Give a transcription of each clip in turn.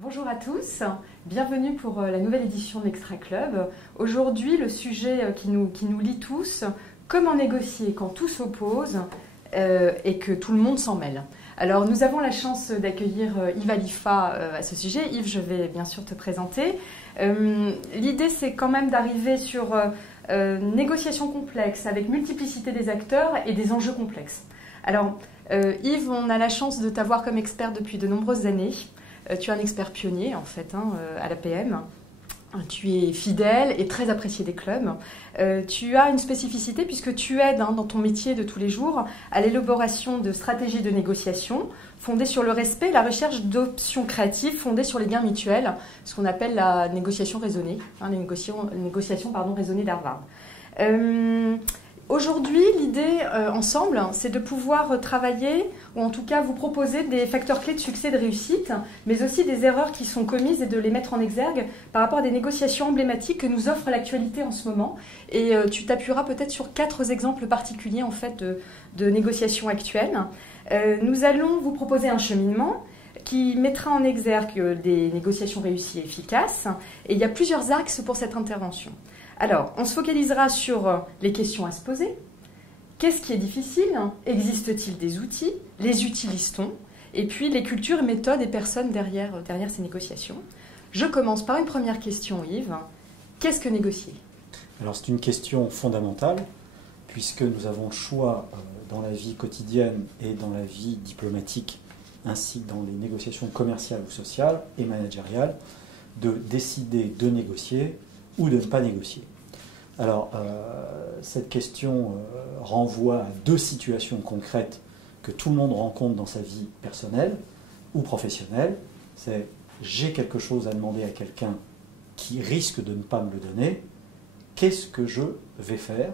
Bonjour à tous, bienvenue pour la nouvelle édition de l'Extra Club. Aujourd'hui, le sujet qui nous lie tous, comment négocier quand tout s'oppose et que tout le monde s'en mêle. Alors, nous avons la chance d'accueillir Yves Alifa à ce sujet. Yves, je vais bien sûr te présenter. L'idée, c'est quand même d'arriver sur négociation complexe avec multiplicité des acteurs et des enjeux complexes. Alors, Yves, on a la chance de t'avoir comme expert depuis de nombreuses années. Tu es un expert pionnier, en fait, à l'APM. Tu es fidèle et très apprécié des clubs. Tu as une spécificité puisque tu aides dans ton métier de tous les jours à l'élaboration de stratégies de négociation fondées sur le respect et la recherche d'options créatives fondées sur les gains mutuels, ce qu'on appelle la négociation raisonnée, la négociation raisonnée d'Harvard. Aujourd'hui, l'idée ensemble, c'est de pouvoir travailler, ou en tout cas vous proposer des facteurs clés de succès et de réussite, mais aussi des erreurs qui sont commises et de les mettre en exergue par rapport à des négociations emblématiques que nous offre l'actualité en ce moment. Et tu t'appuieras peut-être sur 4 exemples particuliers en fait, de négociations actuelles. Nous allons vous proposer un cheminement qui mettra en exergue des négociations réussies et efficaces. Et il y a plusieurs axes pour cette intervention. Alors, on se focalisera sur les questions à se poser. Qu'est-ce qui est difficile? Existe-t-il des outils? Les utilise-t-on? Et puis, les cultures, méthodes et personnes derrière ces négociations. Je commence par une première question, Yves. Qu'est-ce que négocier? Alors, c'est une question fondamentale, puisque nous avons le choix dans la vie quotidienne et dans la vie diplomatique, ainsi que dans les négociations commerciales ou sociales et managériales, de décider de négocier ou de ne pas négocier. Alors, cette question renvoie à 2 situations concrètes que tout le monde rencontre dans sa vie personnelle ou professionnelle. C'est j'ai quelque chose à demander à quelqu'un qui risque de ne pas me le donner. Qu'est-ce que je vais faire?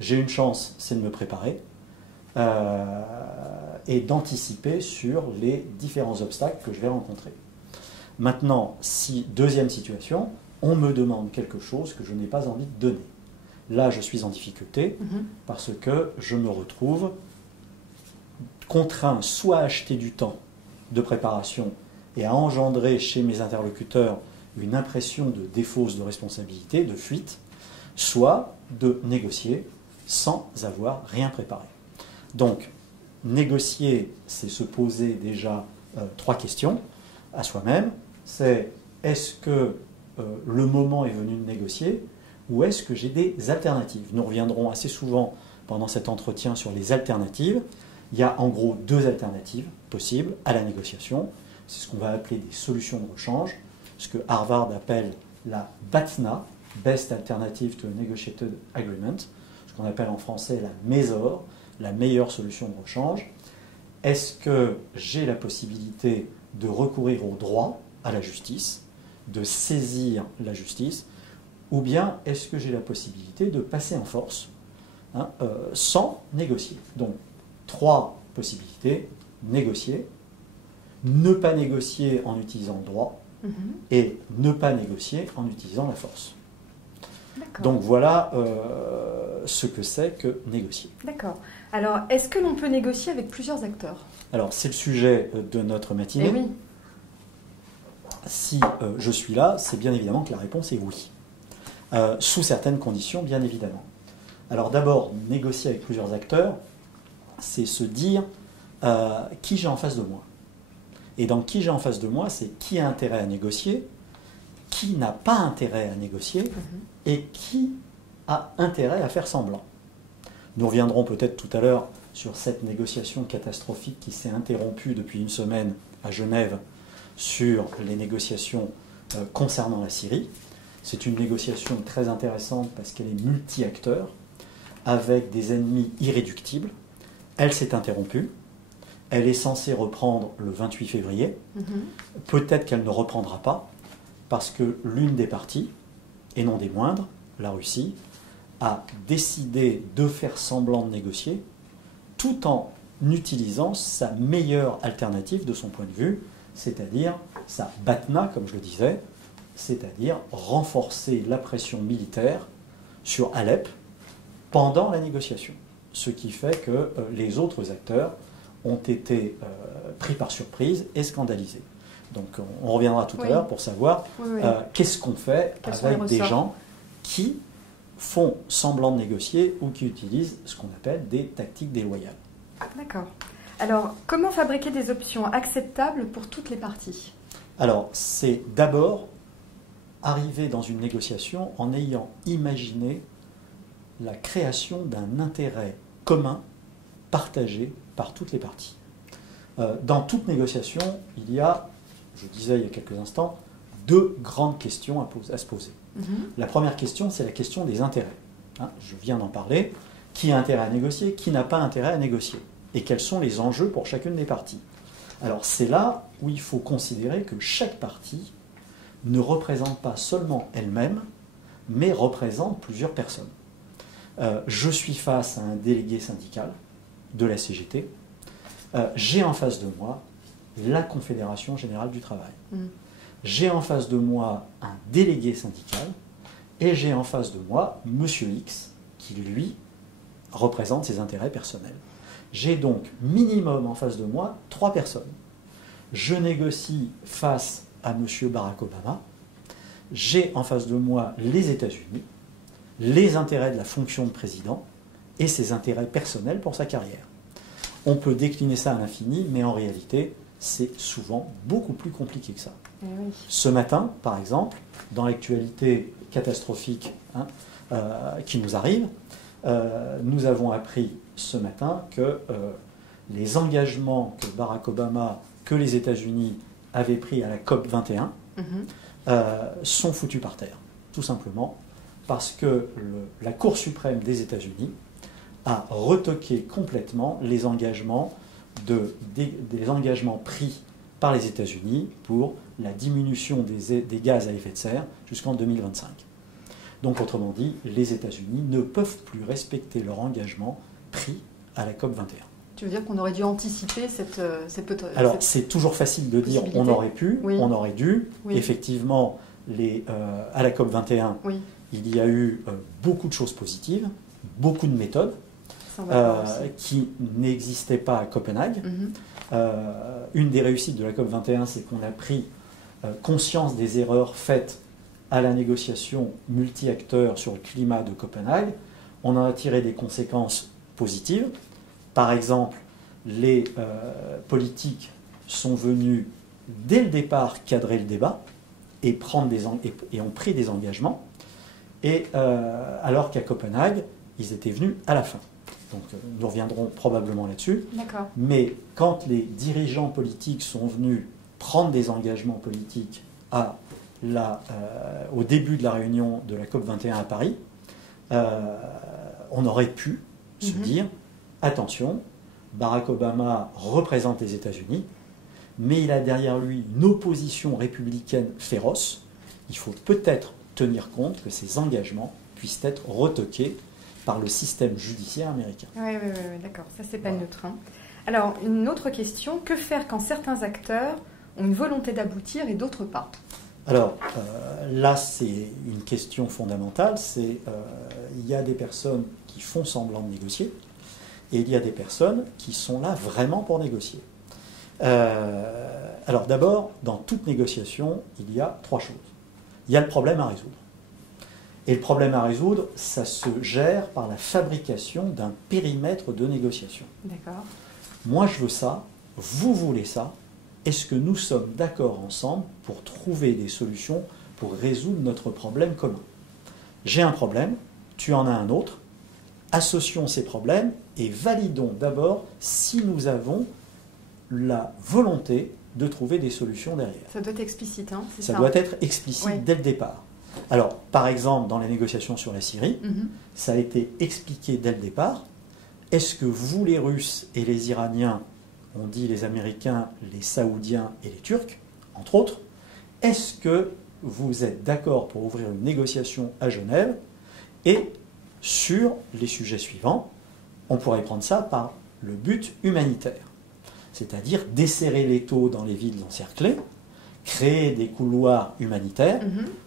J'ai une chance, c'est de me préparer et d'anticiper sur les différents obstacles que je vais rencontrer. Maintenant, deuxième situation, on me demande quelque chose que je n'ai pas envie de donner. Là, je suis en difficulté parce que je me retrouve contraint soit à acheter du temps de préparation et à engendrer chez mes interlocuteurs une impression de défausse de responsabilité, de fuite, soit de négocier sans avoir rien préparé. Donc, négocier, c'est se poser déjà 3 questions à soi-même. C'est est-ce que le moment est venu de négocier ou est-ce que j'ai des alternatives? Nous reviendrons assez souvent pendant cet entretien sur les alternatives. Il y a en gros 2 alternatives possibles à la négociation. C'est ce qu'on va appeler des solutions de rechange, ce que Harvard appelle la BATNA, Best Alternative to a Negotiated Agreement, ce qu'on appelle en français la MESOR, la meilleure solution de rechange. Est-ce que j'ai la possibilité de recourir au droit, à la justice, de saisir la justice, ou bien est-ce que j'ai la possibilité de passer en force sans négocier? Donc, 3 possibilités: négocier, ne pas négocier en utilisant le droit, et ne pas négocier en utilisant la force. Donc voilà ce que c'est que négocier. D'accord. Alors, est-ce que l'on peut négocier avec plusieurs acteurs? Alors, c'est le sujet de notre matinée. Eh oui. Si je suis là, c'est bien évidemment que la réponse est oui. Sous certaines conditions, bien évidemment. Alors d'abord, négocier avec plusieurs acteurs, c'est se dire qui j'ai en face de moi. Et dans qui j'ai en face de moi, c'est qui a intérêt à négocier, qui n'a pas intérêt à négocier, et qui a intérêt à faire semblant. Nous reviendrons peut-être tout à l'heure sur cette négociation catastrophique qui s'est interrompue depuis une semaine à Genève sur les négociations concernant la Syrie. C'est une négociation très intéressante parce qu'elle est multi-acteurs, avec des ennemis irréductibles. Elle s'est interrompue. Elle est censée reprendre le 28 février. Peut-être qu'elle ne reprendra pas, parce que l'une des parties, et non des moindres, la Russie, a décidé de faire semblant de négocier, tout en utilisant sa meilleure alternative de son point de vue, c'est-à-dire sa BATNA, comme je le disais, c'est-à-dire renforcer la pression militaire sur Alep pendant la négociation. Ce qui fait que les autres acteurs ont été pris par surprise et scandalisés. Donc on reviendra tout à l'heure pour savoir qu'est-ce qu'on fait avec des gens qui font semblant de négocier ou qui utilisent ce qu'on appelle des tactiques déloyales. D'accord. Alors, comment fabriquer des options acceptables pour toutes les parties? Alors, c'est d'abord arriver dans une négociation en ayant imaginé la création d'un intérêt commun partagé par toutes les parties. Dans toute négociation, il y a, je disais il y a quelques instants, deux grandes questions à se poser. La première question, c'est la question des intérêts. Je viens d'en parler. Qui a intérêt à négocier? Qui n'a pas intérêt à négocier? Et quels sont les enjeux pour chacune des parties? Alors c'est là où il faut considérer que chaque partie ne représente pas seulement elle-même, mais représente plusieurs personnes. Je suis face à un délégué syndical de la CGT. J'ai en face de moi la Confédération Générale du Travail. J'ai en face de moi un délégué syndical et j'ai en face de moi Monsieur X qui, lui, représente ses intérêts personnels. J'ai donc minimum en face de moi 3 personnes. Je négocie face à Monsieur Barack Obama. J'ai en face de moi les États-Unis, les intérêts de la fonction de président et ses intérêts personnels pour sa carrière. On peut décliner ça à l'infini, mais en réalité, c'est souvent beaucoup plus compliqué que ça. Oui. Ce matin, par exemple, dans l'actualité catastrophique qui nous arrive, nous avons appris ce matin que les engagements que Barack Obama, que les États-Unis avaient pris à la COP 21 sont foutus par terre, tout simplement parce que la Cour suprême des États-Unis a retoqué complètement les engagements pris par les États-Unis pour la diminution des gaz à effet de serre jusqu'en 2025. Donc, autrement dit, les États-Unis ne peuvent plus respecter leur engagement pris à la COP 21. Tu veux dire qu'on aurait dû anticiper cette Alors, c'est toujours facile de dire on aurait pu, on aurait dû. Oui. Effectivement, à la COP 21, il y a eu beaucoup de choses positives, beaucoup de méthodes qui n'existaient pas à Copenhague. Une des réussites de la COP 21, c'est qu'on a pris conscience des erreurs faites à la négociation multi-acteurs sur le climat de Copenhague. On en a tiré des conséquences positives. Par exemple, les politiques sont venus dès le départ cadrer le débat et ont pris des engagements, alors qu'à Copenhague, ils étaient venus à la fin. Donc nous reviendrons probablement là-dessus. D'accord. Mais quand les dirigeants politiques sont venus prendre des engagements politiques au début de la réunion de la COP 21 à Paris, on aurait pu se dire, attention, Barack Obama représente les États-Unis, mais il a derrière lui une opposition républicaine féroce. Il faut peut-être tenir compte que ces engagements puissent être retoqués par le système judiciaire américain. Oui, d'accord, ça c'est pas neutre. Alors, une autre question, que faire quand certains acteurs ont une volonté d'aboutir et d'autres pas? Alors, là c'est une question fondamentale, il y a des personnes qui font semblant de négocier, et il y a des personnes qui sont là vraiment pour négocier. Alors d'abord, dans toute négociation, il y a 3 choses. Il y a le problème à résoudre. Et le problème à résoudre, ça se gère par la fabrication d'un périmètre de négociation. D'accord. Moi, je veux ça, vous voulez ça. Est-ce que nous sommes d'accord ensemble pour trouver des solutions pour résoudre notre problème commun? J'ai un problème, tu en as un autre. Associons ces problèmes et validons d'abord si nous avons la volonté de trouver des solutions derrière. Ça doit être explicite, hein, c'est ça? Ça doit être explicite dès le départ. Alors, par exemple, dans les négociations sur la Syrie, ça a été expliqué dès le départ. Est-ce que vous, les Russes et les Iraniens, on dit les Américains, les Saoudiens et les Turcs, entre autres, est-ce que vous êtes d'accord pour ouvrir une négociation à Genève? Et sur les sujets suivants, on pourrait prendre ça par le but humanitaire, c'est-à-dire desserrer l'étau dans les villes encerclées, créer des couloirs humanitaires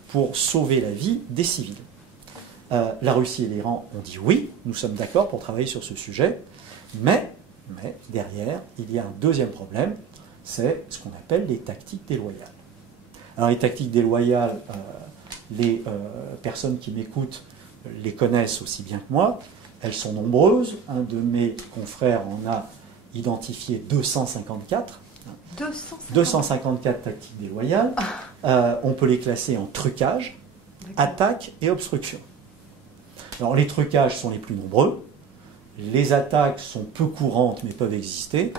pour sauver la vie des civils. La Russie et l'Iran ont dit oui, nous sommes d'accord pour travailler sur ce sujet, mais derrière, il y a un deuxième problème, c'est ce qu'on appelle les tactiques déloyales. Alors les tactiques déloyales, les personnes qui m'écoutent les connaissent aussi bien que moi. Elles sont nombreuses. Un de mes confrères en a identifié 254. 254 tactiques déloyales. On peut les classer en trucage, attaque et obstruction. Alors les trucages sont les plus nombreux. Les attaques sont peu courantes mais peuvent exister.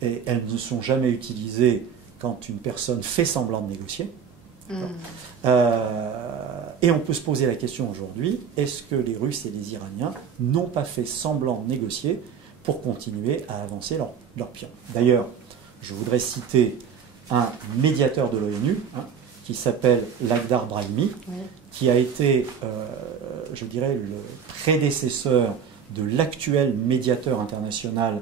Et elles ne sont jamais utilisées quand une personne fait semblant de négocier. Et on peut se poser la question aujourd'hui, est-ce que les Russes et les Iraniens n'ont pas fait semblant de négocier pour continuer à avancer leur pion? D'ailleurs, je voudrais citer un médiateur de l'ONU qui s'appelle Lakhdar Brahimi, qui a été, je dirais, le prédécesseur de l'actuel médiateur international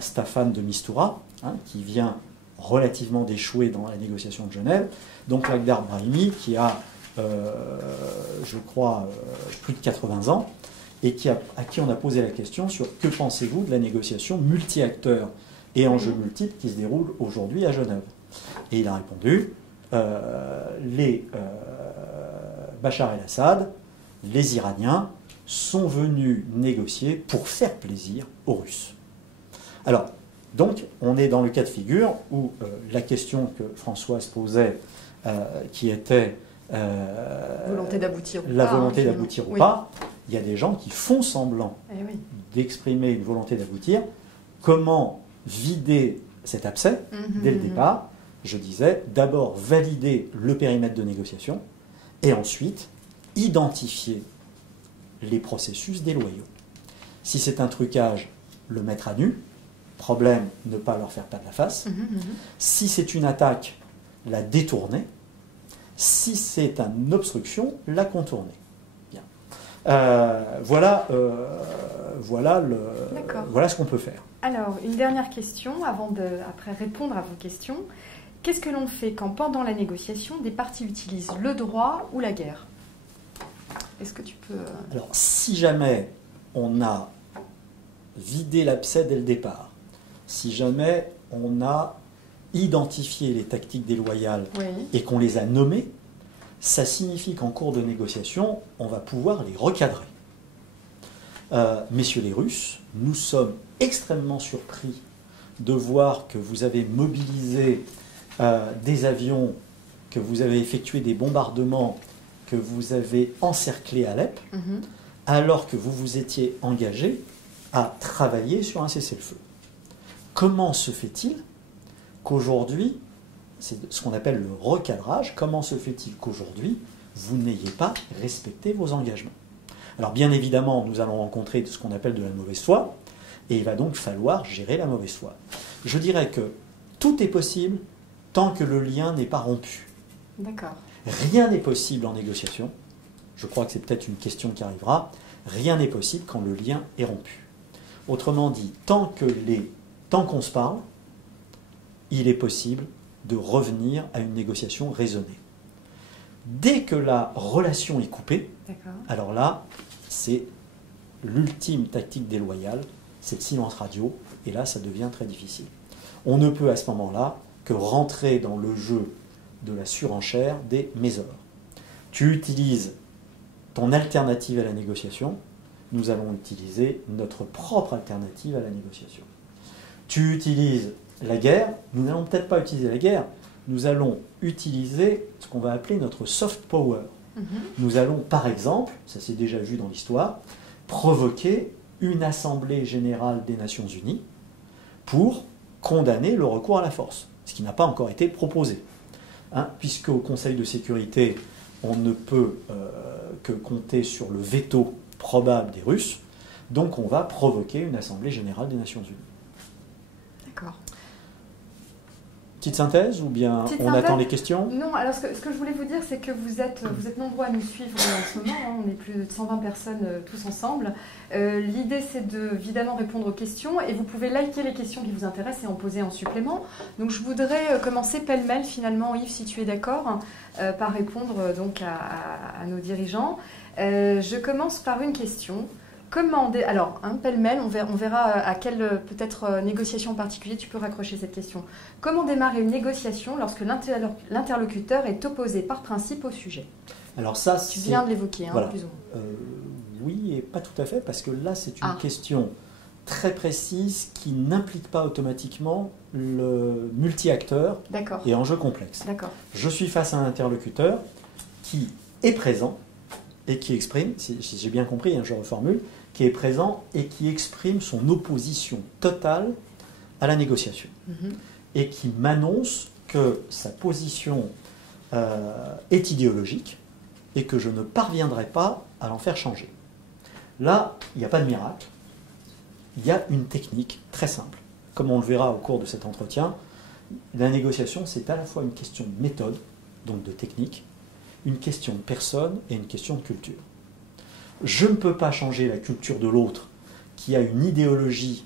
Staffan de Mistura, qui vient relativement d'échouer dans la négociation de Genève. Donc Lakhdar Brahimi, qui a, je crois, plus de 80 ans, et à qui on a posé la question sur que pensez-vous de la négociation multi-acteurs et enjeux multiples qui se déroule aujourd'hui à Genève. Et il a répondu, Bachar el-Assad, les Iraniens, sont venus négocier pour faire plaisir aux Russes. Alors, donc, on est dans le cas de figure où la question que Françoise posait, qui était volonté d'aboutir ou la pas, volonté d'aboutir ou pas, il y a des gens qui font semblant d'exprimer une volonté d'aboutir. Comment vider cet abcès dès le départ? Je disais, d'abord valider le périmètre de négociation et ensuite identifier les processus déloyaux. Si c'est un trucage, le mettre à nu. Problème, ne pas leur faire perdre la face. Si c'est une attaque, la détourner. Si c'est une obstruction, la contourner. Bien. Voilà ce qu'on peut faire. Alors, une dernière question, après répondre à vos questions. Qu'est-ce que l'on fait quand, pendant la négociation, des parties utilisent le droit ou la guerre? Est-ce que tu peux... Alors, si jamais on a vidé l'abcès dès le départ, si jamais on a identifié les tactiques déloyales et qu'on les a nommées, ça signifie qu'en cours de négociation, on va pouvoir les recadrer. Messieurs les Russes, nous sommes extrêmement surpris de voir que vous avez mobilisé des avions, que vous avez effectué des bombardements, que vous avez encerclé Alep, alors que vous vous étiez engagé à travailler sur un cessez-le-feu. Comment se fait-il qu'aujourd'hui, c'est ce qu'on appelle le recadrage, comment se fait-il qu'aujourd'hui, vous n'ayez pas respecté vos engagements? Alors bien évidemment, nous allons rencontrer ce qu'on appelle de la mauvaise foi, et il va donc falloir gérer la mauvaise foi. Je dirais que tout est possible tant que le lien n'est pas rompu. D'accord. Rien n'est possible en négociation. Je crois que c'est peut-être une question qui arrivera. Rien n'est possible quand le lien est rompu. Autrement dit, tant qu'on se parle, il est possible de revenir à une négociation raisonnée. Dès que la relation est coupée, alors là, c'est l'ultime tactique déloyale, c'est le silence radio, et là, ça devient très difficile. On ne peut à ce moment-là que rentrer dans le jeu de la surenchère des mésors. Tu utilises ton alternative à la négociation, nous allons utiliser notre propre alternative à la négociation. Tu utilises la guerre, nous n'allons peut-être pas utiliser la guerre, nous allons utiliser ce qu'on va appeler notre soft power. Nous allons, par exemple, ça s'est déjà vu dans l'histoire, provoquer une assemblée générale des Nations Unies pour condamner le recours à la force, ce qui n'a pas encore été proposé. Puisque au Conseil de sécurité, on ne peut que compter sur le veto probable des Russes, donc on va provoquer une assemblée générale des Nations Unies. D'accord. Petite synthèse ou bien on attend les questions? Non, alors ce que je voulais vous dire, c'est que vous êtes nombreux à nous suivre en ce moment, on est plus de 120 personnes tous ensemble. L'idée, c'est évidemment répondre aux questions et vous pouvez liker les questions qui vous intéressent et en poser en supplément. Donc je voudrais commencer pêle-mêle finalement, Yves, si tu es d'accord, par répondre donc à nos dirigeants. Je commence par une question. Alors, pêle-mêle, on verra à quelle peut-être négociation en particulier tu peux raccrocher cette question. Comment démarrer une négociation lorsque l'interlocuteur est opposé par principe au sujet? Alors ça, tu viens de l'évoquer, voilà. Plus ou moins. Oui et pas tout à fait, parce que là, c'est une Ah. question très précise qui n'implique pas automatiquement le multi-acteur D'accord. et enjeu complexe. D'accord. Je suis face à un interlocuteur qui est présent et qui exprime, si j'ai bien compris, je reformule, qui est présent et qui exprime son opposition totale à la négociation. Et qui m'annonce que sa position est idéologique et que je ne parviendrai pas à l'en faire changer. Là, il n'y a pas de miracle. Il y a une technique très simple. Comme on le verra au cours de cet entretien, la négociation, c'est à la fois une question de méthode, donc de technique, une question de personne et une question de culture. Je ne peux pas changer la culture de l'autre qui a une idéologie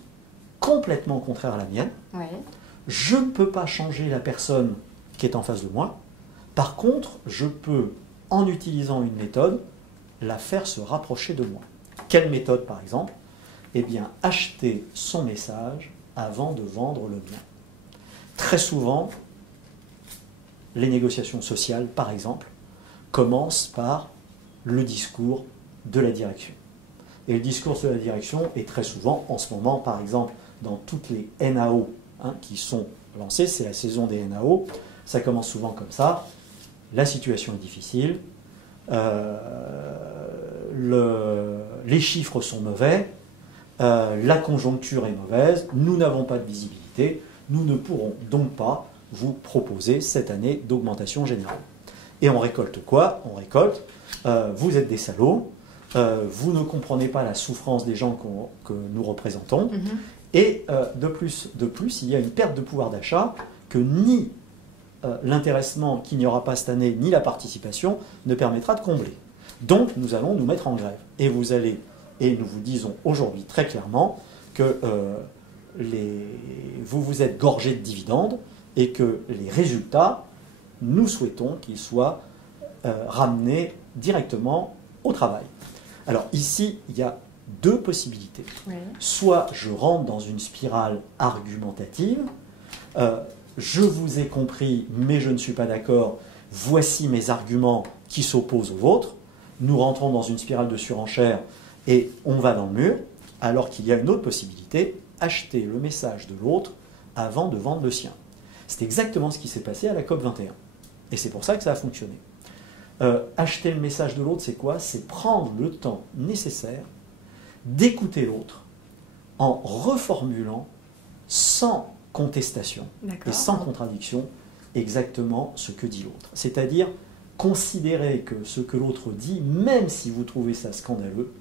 complètement contraire à la mienne. Ouais. Je ne peux pas changer la personne qui est en face de moi. Par contre, je peux, en utilisant une méthode, la faire se rapprocher de moi. Quelle méthode, par exemple? Eh bien, acheter son message avant de vendre le mien. Très souvent, les négociations sociales, par exemple, commencent par le discours de la direction. Et le discours de la direction est très souvent, en ce moment, par exemple, dans toutes les NAO qui sont lancées, c'est la saison des NAO, ça commence souvent comme ça. La situation est difficile, les chiffres sont mauvais, la conjoncture est mauvaise, nous n'avons pas de visibilité, nous ne pourrons donc pas vous proposer cette année d'augmentation générale. Et on récolte quoi? On récolte, vous êtes des salauds, vous ne comprenez pas la souffrance des gens que nous représentons, et de plus, il y a une perte de pouvoir d'achat que ni l'intéressement qu'il n'y aura pas cette année, ni la participation ne permettra de combler. Donc nous allons nous mettre en grève. Et nous vous disons aujourd'hui très clairement que vous vous êtes gorgés de dividendes et que les résultats, nous souhaitons qu'ils soient ramenés directement au travail. Alors ici, il y a deux possibilités. Oui. Soit je rentre dans une spirale argumentative, je vous ai compris, mais je ne suis pas d'accord, voici mes arguments qui s'opposent aux vôtres, nous rentrons dans une spirale de surenchère et on va dans le mur, alors qu'il y a une autre possibilité, acheter le message de l'autre avant de vendre le sien. C'est exactement ce qui s'est passé à la COP21. Et c'est pour ça que ça a fonctionné. Acheter le message de l'autre, c'est quoi? C'est prendre le temps nécessaire d'écouter l'autre en reformulant sans contestation et sans contradiction exactement ce que dit l'autre. C'est-à-dire considérer que ce que l'autre dit, même si vous trouvez ça scandaleux,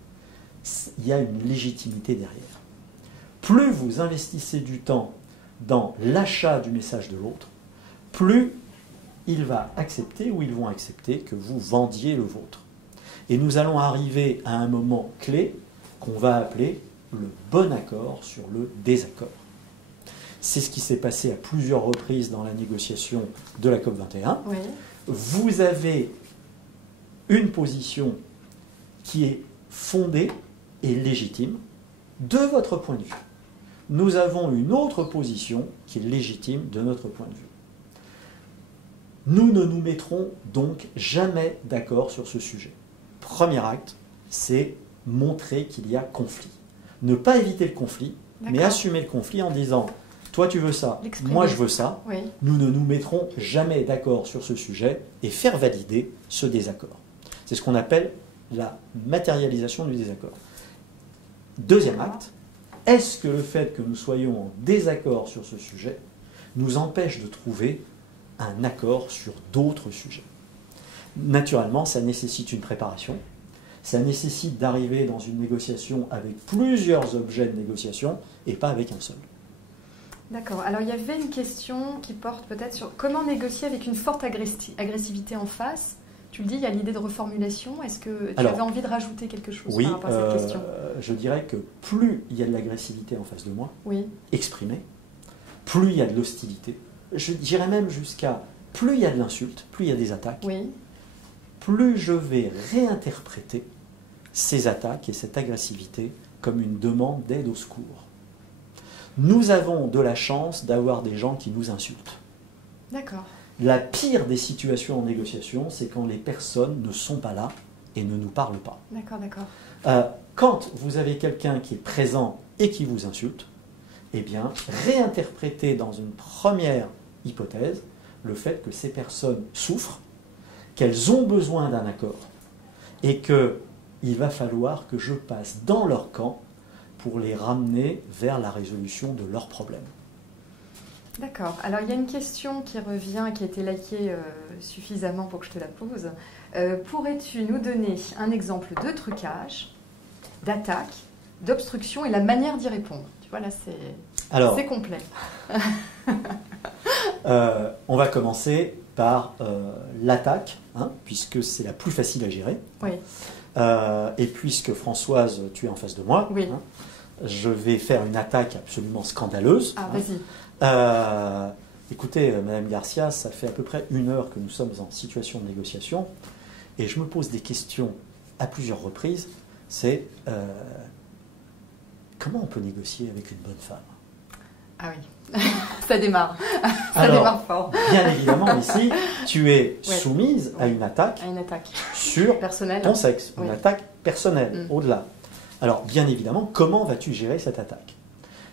il y a une légitimité derrière. Plus vous investissez du temps dans l'achat du message de l'autre, plus il va accepter ou ils vont accepter que vous vendiez le vôtre. Et nous allons arriver à un moment clé qu'on va appeler le bon accord sur le désaccord. C'est ce qui s'est passé à plusieurs reprises dans la négociation de la COP21. Oui. Vous avez une position qui est fondée et légitime de votre point de vue. Nous avons une autre position qui est légitime de notre point de vue. Nous ne nous mettrons donc jamais d'accord sur ce sujet. Premier acte, c'est montrer qu'il y a conflit. Ne pas éviter le conflit, mais assumer le conflit en disant « toi tu veux ça, moi je veux ça oui. ». Nous ne nous mettrons jamais d'accord sur ce sujet et faire valider ce désaccord. C'est ce qu'on appelle la matérialisation du désaccord. Deuxième acte, est-ce que le fait que nous soyons en désaccord sur ce sujet nous empêche de trouver un accord sur d'autres sujets? Naturellement, ça nécessite une préparation. Ça nécessite d'arriver dans une négociation avec plusieurs objets de négociation et pas avec un seul. D'accord. Alors, il y avait une question qui porte peut-être sur comment négocier avec une forte agressivité en face. Tu le dis, il y a l'idée de reformulation. Est-ce que tu avais envie de rajouter quelque chose par rapport à cette question? Je dirais que plus il y a de l'agressivité en face de moi, exprimée, plus il y a de l'hostilité. Je dirais même jusqu'à plus il y a de l'insulte, plus il y a des attaques, plus je vais réinterpréter ces attaques et cette agressivité comme une demande d'aide au secours. Nous avons de la chance d'avoir des gens qui nous insultent. D'accord. La pire des situations en négociation, c'est quand les personnes ne sont pas là et ne nous parlent pas. D'accord, d'accord. Quand vous avez quelqu'un qui est présent et qui vous insulte, eh bien, réinterprétez dans une première hypothèse le fait que ces personnes souffrent, qu'elles ont besoin d'un accord et qu'il va falloir que je passe dans leur camp pour les ramener vers la résolution de leurs problèmes. D'accord. Alors, il y a une question qui revient, qui a été likée suffisamment pour que je te la pose. Pourrais-tu nous donner un exemple de trucage, d'attaque, d'obstruction et la manière d'y répondre? Tu vois, là, c'est complet. On va commencer par l'attaque, hein, puisque c'est la plus facile à gérer. Oui. Et puisque Françoise, tu es en face de moi, oui. Hein, je vais faire une attaque absolument scandaleuse. Ah, vas-y. Écoutez, Madame Garcia, ça fait à peu près 1 heure que nous sommes en situation de négociation, et je me pose des questions à plusieurs reprises. C'est comment on peut négocier avec une bonne femme? Ah oui, ça démarre. Alors, démarre fort. Bien évidemment, ici, tu es ouais. soumise à une attaque, sur personnelle. Ton sexe, une oui. attaque personnelle, au-delà. Alors, bien évidemment, comment vas-tu gérer cette attaque?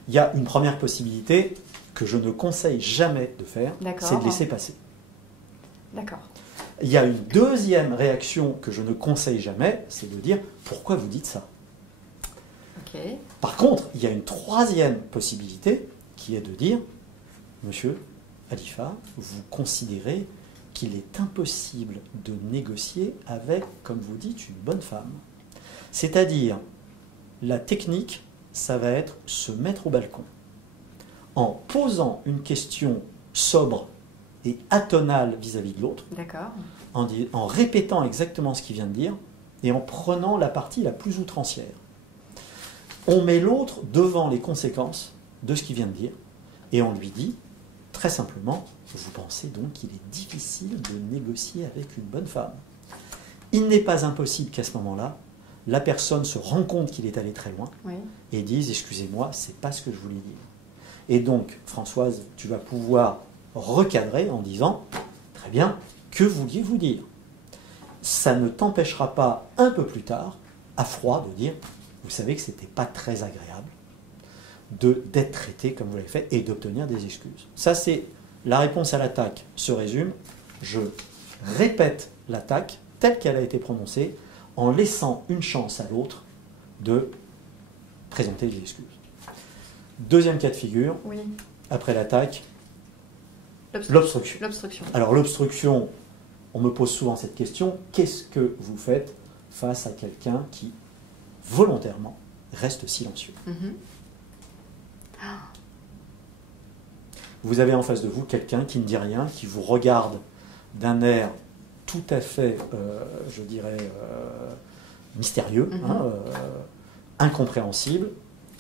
Il y a une première possibilité que je ne conseille jamais de faire, c'est de laisser passer. D'accord. Il y a une deuxième réaction que je ne conseille jamais, c'est de dire « Pourquoi vous dites ça ?» Okay. Par contre, il y a une troisième possibilité qui est de dire « Monsieur Alifa, vous considérez qu'il est impossible de négocier avec, comme vous dites, une bonne femme. » C'est-à-dire, la technique, ça va être se mettre au balcon. En posant une question sobre et atonale vis-à-vis de l'autre, en répétant exactement ce qu'il vient de dire, et en prenant la partie la plus outrancière. On met l'autre devant les conséquences de ce qu'il vient de dire, et on lui dit, très simplement, vous pensez donc qu'il est difficile de négocier avec une bonne femme. Il n'est pas impossible qu'à ce moment-là, la personne se rend compte qu'il est allé très loin, et dise, excusez-moi, c'est pas ce que je voulais dire. Et donc, Françoise, tu vas pouvoir recadrer en disant, très bien, que vouliez-vous dire? Ça ne t'empêchera pas, un peu plus tard, à froid, de dire, vous savez que ce n'était pas très agréable d'être traité comme vous l'avez fait et d'obtenir des excuses. Ça, c'est la réponse à l'attaque. Se résume, je répète l'attaque telle qu'elle a été prononcée en laissant une chance à l'autre de présenter des excuses. Deuxième cas de figure, après l'attaque, l'obstruction. Alors l'obstruction, on me pose souvent cette question, qu'est-ce que vous faites face à quelqu'un qui, volontairement, reste silencieux? Vous avez en face de vous quelqu'un qui ne dit rien, qui vous regarde d'un air tout à fait, je dirais, mystérieux, incompréhensible.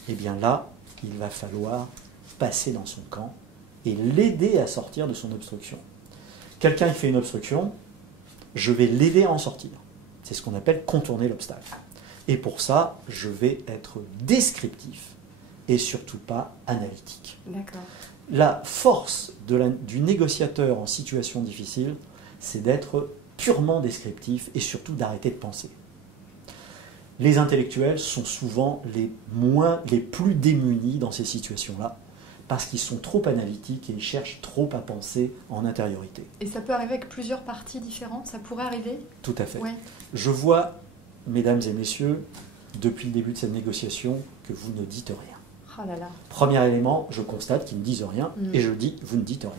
Et bien là, il va falloir passer dans son camp et l'aider à sortir de son obstruction. Quelqu'un qui fait une obstruction, je vais l'aider à en sortir. C'est ce qu'on appelle contourner l'obstacle. Et pour ça, je vais être descriptif et surtout pas analytique. La force du négociateur en situation difficile, c'est d'être purement descriptif et surtout d'arrêter de penser. Les intellectuels sont souvent les plus démunis dans ces situations-là, parce qu'ils sont trop analytiques et ils cherchent trop à penser en intériorité. Et ça peut arriver avec plusieurs parties différentes? Ça pourrait arriver? Tout à fait. Je vois, mesdames et messieurs, depuis le début de cette négociation, que vous ne dites rien. Oh là là. Premier élément, je constate qu'ils ne disent rien, et je dis, vous ne dites rien.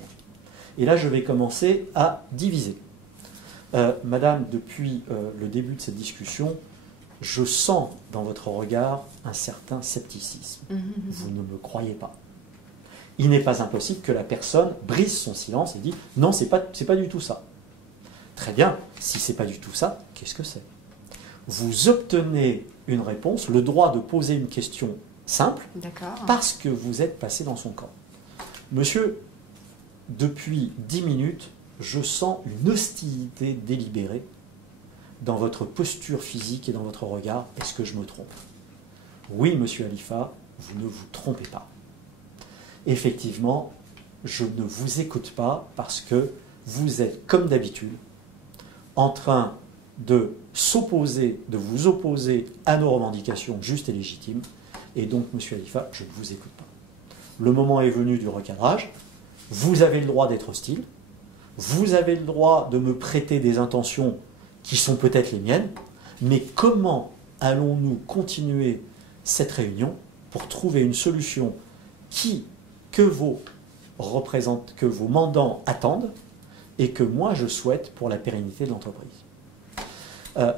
Et là, je vais commencer à diviser. Madame, depuis le début de cette discussion, je sens dans votre regard un certain scepticisme. Vous ne me croyez pas. Il n'est pas impossible que la personne brise son silence et dise « Non, c'est pas du tout ça ». Très bien, si c'est pas du tout ça, qu'est-ce que c'est? Vous obtenez une réponse, le droit de poser une question simple, parce que vous êtes passé dans son camp. Monsieur, depuis 10 minutes, je sens une hostilité délibérée dans votre posture physique et dans votre regard. Est-ce que je me trompe? Oui, monsieur Alifa, vous ne vous trompez pas. Effectivement, je ne vous écoute pas parce que vous êtes, comme d'habitude, en train de vous opposer à nos revendications justes et légitimes. Et donc, monsieur Alifa, je ne vous écoute pas. Le moment est venu du recadrage. Vous avez le droit d'être hostile. Vous avez le droit de me prêter des intentions qui sont peut-être les miennes. Mais comment allons-nous continuer cette réunion pour trouver une solution que vos mandants attendent et que moi je souhaite pour la pérennité de l'entreprise.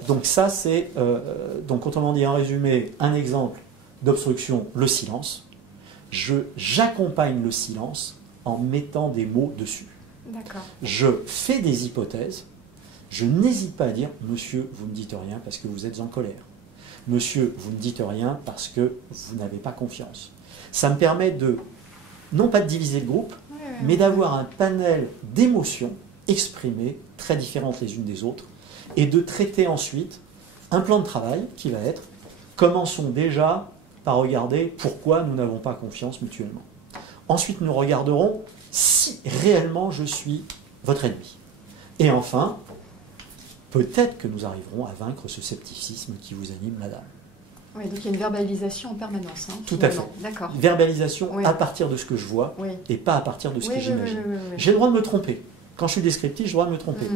Donc ça c'est, donc autrement dit en résumé, un exemple d'obstruction, le silence. J'accompagne le silence en mettant des mots dessus. D'accord. Je fais des hypothèses, je n'hésite pas à dire « Monsieur, vous ne dites rien parce que vous êtes en colère. Monsieur, vous ne dites rien parce que vous n'avez pas confiance. » Ça me permet de, non pas de diviser le groupe, mais d'avoir un panel d'émotions exprimées, très différentes les unes des autres, et de traiter ensuite un plan de travail qui va être commençons déjà par regarder pourquoi nous n'avons pas confiance mutuellement. Ensuite, nous regarderons si réellement je suis votre ennemi. Et enfin, peut-être que nous arriverons à vaincre ce scepticisme qui vous anime, madame. Oui, donc il y a une verbalisation en permanence. Hein, tout à fait. D'accord. Verbalisation à partir de ce que je vois et pas à partir de ce que j'imagine. J'ai le droit de me tromper. Quand je suis descriptif, j'ai le droit de me tromper.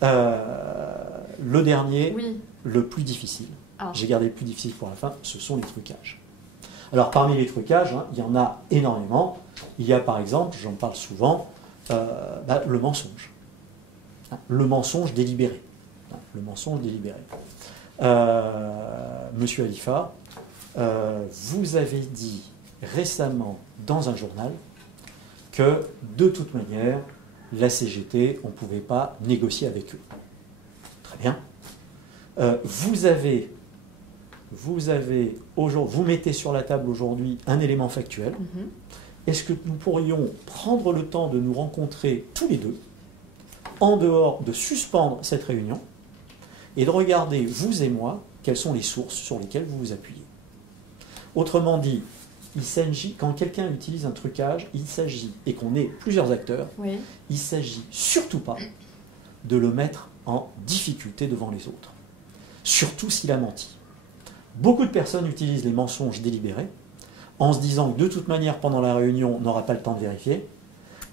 Le dernier, le plus difficile, j'ai gardé le plus difficile pour la fin, ce sont les trucages. Alors parmi les trucages, il y en a énormément. Il y a par exemple, j'en parle souvent, le mensonge. Le mensonge délibéré. Le mensonge délibéré. Monsieur Alifa, vous avez dit récemment dans un journal que de toute manière, la CGT, on ne pouvait pas négocier avec eux. Très bien. Vous mettez sur la table aujourd'hui un élément factuel. Est-ce que nous pourrions prendre le temps de nous rencontrer tous les deux, en dehors de suspendre cette réunion, et de regarder, vous et moi, quelles sont les sources sur lesquelles vous vous appuyez. Autrement dit, il s'agit, quand quelqu'un utilise un trucage, il s'agit, et qu'on est plusieurs acteurs, il ne s'agit surtout pas de le mettre en difficulté devant les autres. Surtout s'il a menti. Beaucoup de personnes utilisent les mensonges délibérés en se disant que de toute manière, pendant la réunion, on n'aura pas le temps de vérifier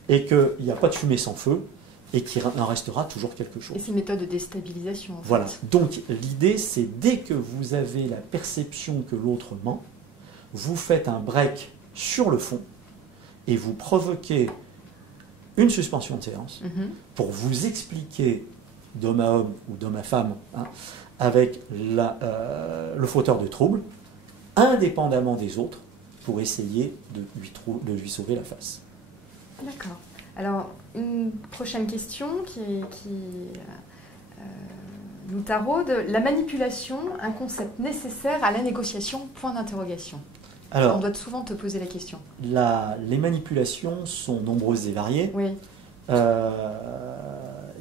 et qu'il n'y a pas de fumée sans feu et qu'il en restera toujours quelque chose. Et c'est une méthode de déstabilisation. En fait. Voilà. Donc l'idée, c'est dès que vous avez la perception que l'autre ment, vous faites un break sur le fond et vous provoquez une suspension de séance pour vous expliquer d'homme à homme ou d'homme à femme avec le fauteur de trouble, indépendamment des autres, pour essayer de lui sauver la face. D'accord. Alors, une prochaine question qui nous taraude. La manipulation, un concept nécessaire à la négociation, point d'interrogation. Alors, on doit souvent te poser la question. Les manipulations sont nombreuses et variées. Oui.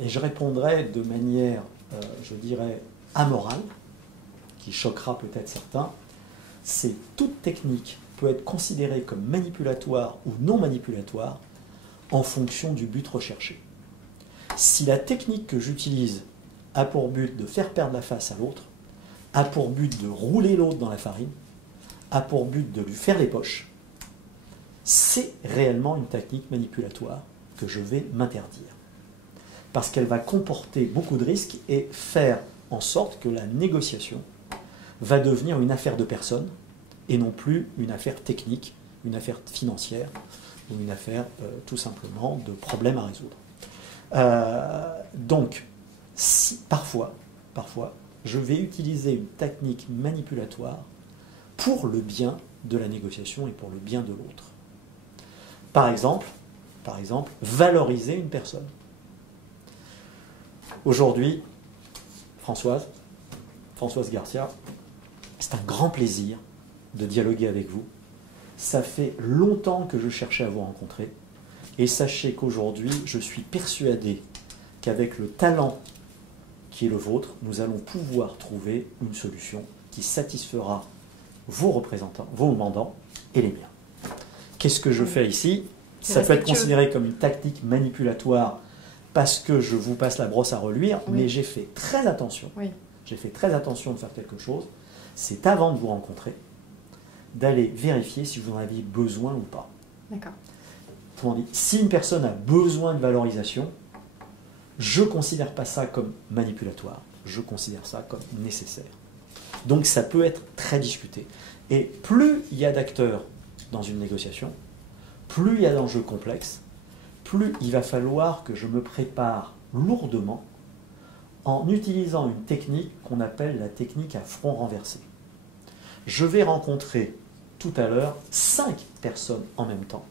Et je répondrai de manière, je dirais, amorale, qui choquera peut-être certains. C'est toute technique peut être considérée comme manipulatoire ou non manipulatoire en fonction du but recherché. Si la technique que j'utilise a pour but de faire perdre la face à l'autre, a pour but de rouler l'autre dans la farine, a pour but de lui faire les poches, c'est réellement une technique manipulatoire que je vais m'interdire. Parce qu'elle va comporter beaucoup de risques et faire en sorte que la négociation va devenir une affaire de personnes et non plus une affaire technique, une affaire financière ou une affaire tout simplement de problèmes à résoudre. Donc, si parfois, je vais utiliser une technique manipulatoire pour le bien de la négociation et pour le bien de l'autre. Par exemple, valoriser une personne. Aujourd'hui, Françoise Garcia, c'est un grand plaisir de dialoguer avec vous. Ça fait longtemps que je cherchais à vous rencontrer. Et sachez qu'aujourd'hui, je suis persuadé qu'avec le talent qui est le vôtre, nous allons pouvoir trouver une solution qui satisfera vos représentants, vos mandants et les miens. Qu'est-ce que je fais ici? Ça peut être considéré comme une tactique manipulatoire parce que je vous passe la brosse à reluire, mais j'ai fait très attention. J'ai fait très attention de faire quelque chose. C'est avant de vous rencontrer, d'aller vérifier si vous en aviez besoin ou pas. D'accord. Autrement dit, si une personne a besoin de valorisation, je ne considère pas ça comme manipulatoire, je considère ça comme nécessaire. Donc ça peut être très discuté. Et plus il y a d'acteurs dans une négociation, plus il y a d'enjeux complexes, plus il va falloir que je me prépare lourdement en utilisant une technique qu'on appelle la technique à front renversé. Je vais rencontrer tout à l'heure 5 personnes en même temps.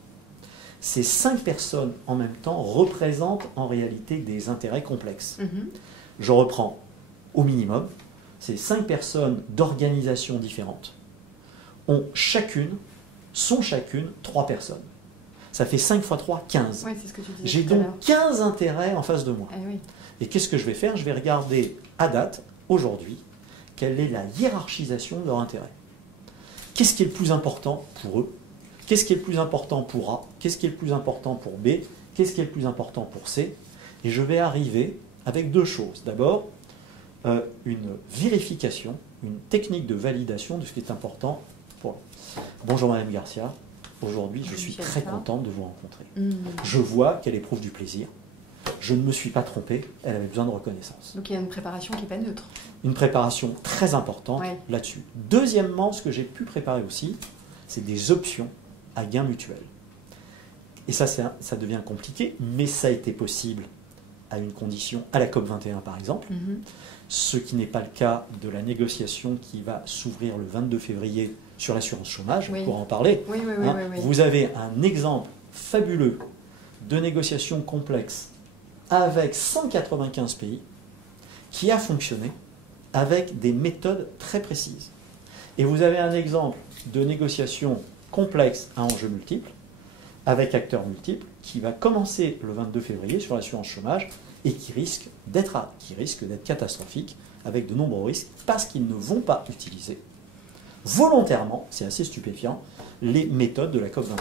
Ces 5 personnes en même temps représentent en réalité des intérêts complexes. Je reprends au minimum, ces 5 personnes d'organisations différentes sont chacune 3 personnes. Ça fait 5 fois 3, 15. Oui, c'est ce que tu disais. J'ai donc 15 intérêts en face de moi. Oui. Et qu'est-ce que je vais faire? Je vais regarder à date, aujourd'hui, quelle est la hiérarchisation de leurs intérêts. Qu'est-ce qui est le plus important pour eux? Qu'est-ce qui est le plus important pour A? Qu'est-ce qui est le plus important pour B? Qu'est-ce qui est le plus important pour C? Et je vais arriver avec 2 choses. D'abord, une vérification, une technique de validation de ce qui est important pour eux. Bonjour Madame Garcia, aujourd'hui je suis très contente de vous rencontrer. Je vois qu'elle éprouve du plaisir. Je ne me suis pas trompé, elle avait besoin de reconnaissance. Donc il y a une préparation qui n'est pas neutre. Une préparation très importante là-dessus. Deuxièmement, ce que j'ai pu préparer aussi, c'est des options à gain mutuel. Et ça devient compliqué, mais ça a été possible à une condition, à la COP21 par exemple, ce qui n'est pas le cas de la négociation qui va s'ouvrir le 22 février sur l'assurance chômage, on pourra en parler. Oui. Vous avez un exemple fabuleux de négociation complexe avec 195 pays qui a fonctionné avec des méthodes très précises. Et vous avez un exemple de négociation complexe à enjeux multiples, avec acteurs multiples, qui va commencer le 22 février sur l'assurance chômage et qui risque d'être catastrophique, avec de nombreux risques, parce qu'ils ne vont pas utiliser volontairement, c'est assez stupéfiant, les méthodes de la COP21.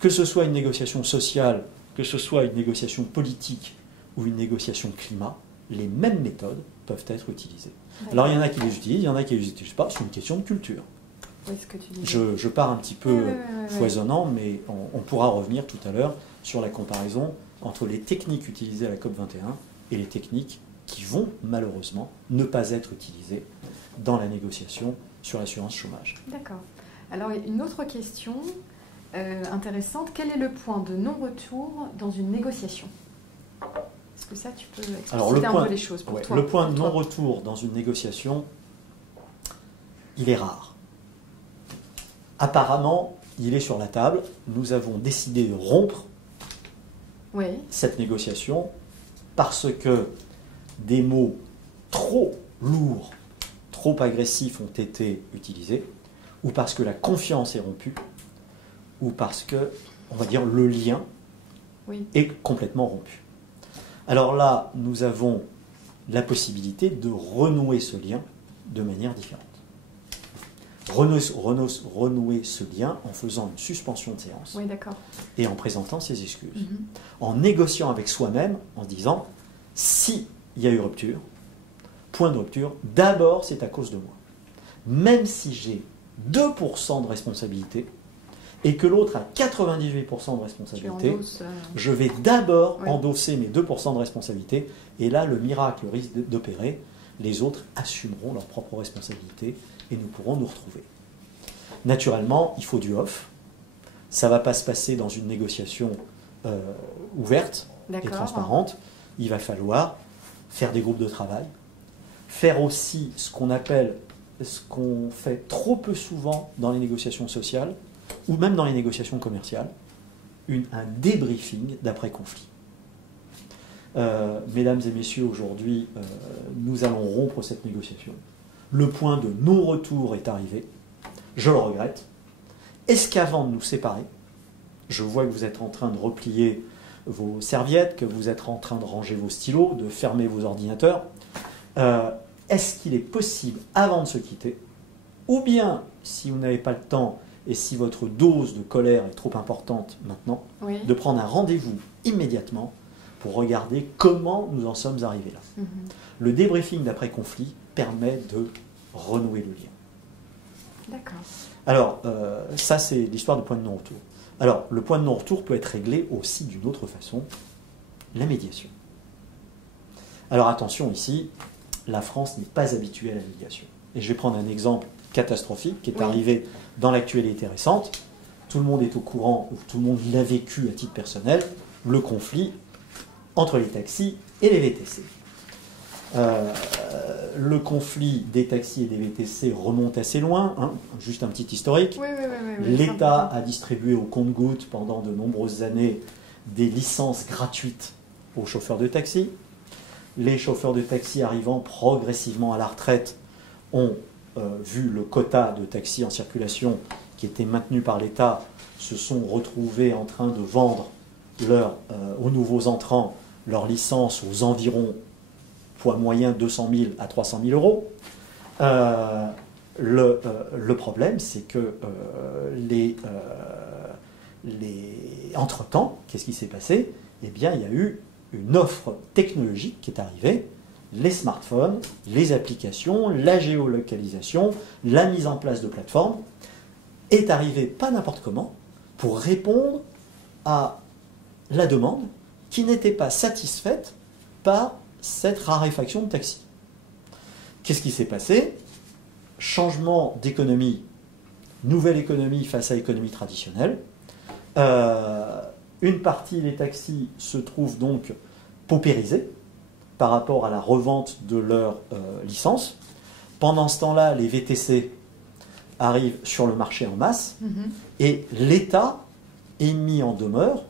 Que ce soit une négociation sociale, que ce soit une négociation politique ou une négociation climat, les mêmes méthodes peuvent être utilisées. Alors il y en a qui les utilisent, il y en a qui ne les utilisent pas, c'est une question de culture. Oui, ce que tu dis. Je pars un petit peu foisonnant, mais on pourra revenir tout à l'heure sur la comparaison entre les techniques utilisées à la COP21 et les techniques qui vont malheureusement ne pas être utilisées dans la négociation sur l'assurance chômage. D'accord. Alors une autre question intéressante, quel est le point de non-retour dans une négociation? Est-ce que ça tu peux expliquer un peu les choses pour toi? Le point de non-retour dans une négociation, il est rare. Apparemment, il est sur la table. Nous avons décidé de rompre cette négociation parce que des mots trop lourds, trop agressifs ont été utilisés, ou parce que la confiance est rompue, ou parce que, on va dire, le lien est complètement rompu. Alors là, nous avons la possibilité de renouer ce lien de manière différente. Renouer ce lien en faisant une suspension de séance et en présentant ses excuses. En négociant avec soi-même, en se disant, s'il y a eu rupture, point de rupture, d'abord c'est à cause de moi. Même si j'ai 2% de responsabilité et que l'autre a 98% de responsabilité, je vais d'abord endosser mes 2% de responsabilité et là le miracle risque d'opérer, les autres assumeront leurs propres responsabilités et nous pourrons nous retrouver. Naturellement, il faut du off. Ça ne va pas se passer dans une négociation ouverte et transparente. Il va falloir faire des groupes de travail, faire aussi ce qu'on fait trop peu souvent dans les négociations sociales ou même dans les négociations commerciales, un débriefing d'après-conflit. Mesdames et messieurs, aujourd'hui, nous allons rompre cette négociation. Le point de non-retour est arrivé. Je le regrette. Est-ce qu'avant de nous séparer, je vois que vous êtes en train de replier vos serviettes, que vous êtes en train de ranger vos stylos, de fermer vos ordinateurs. Est-ce qu'il est possible, avant de se quitter, ou bien, si vous n'avez pas le temps et si votre dose de colère est trop importante maintenant, Oui. de prendre un rendez-vous immédiatement pour regarder comment nous en sommes arrivés là. Mhm. Le débriefing d'après-conflit permet de renouer le lien. D'accord. Alors, ça c'est l'histoire du point de non-retour. Alors, le point de non-retour peut être réglé aussi d'une autre façon, la médiation. Alors attention ici, la France n'est pas habituée à la médiation. Et je vais prendre un exemple catastrophique qui est arrivé dans l'actualité récente. Tout le monde est au courant, ou tout le monde l'a vécu à titre personnel, le conflit entre les taxis et les VTC. Le conflit des taxis et des VTC remonte assez loin, hein. Juste un petit historique. Oui, L'État a distribué au compte-gouttes pendant de nombreuses années des licences gratuites aux chauffeurs de taxi. Les chauffeurs de taxi arrivant progressivement à la retraite ont vu le quota de taxis en circulation qui était maintenu par l'État, se sont retrouvés en train de vendre aux nouveaux entrants leur licence aux environs poids moyen 200 000 à 300 000 euros. Le problème, c'est que entre-temps, qu'est-ce qui s'est passé? Eh bien, il y a eu une offre technologique qui est arrivée, les smartphones, les applications, la géolocalisation, la mise en place de plateformes, est arrivée pas n'importe comment pour répondre à la demande qui n'était pas satisfaite par cette raréfaction de taxi. Qu'est-ce qui s'est passé? Changement d'économie, nouvelle économie face à l'économie traditionnelle. Une partie des taxis se trouve donc paupérisés par rapport à la revente de leur licence. Pendant ce temps-là, les VTC arrivent sur le marché en masse et l'État est mis en demeure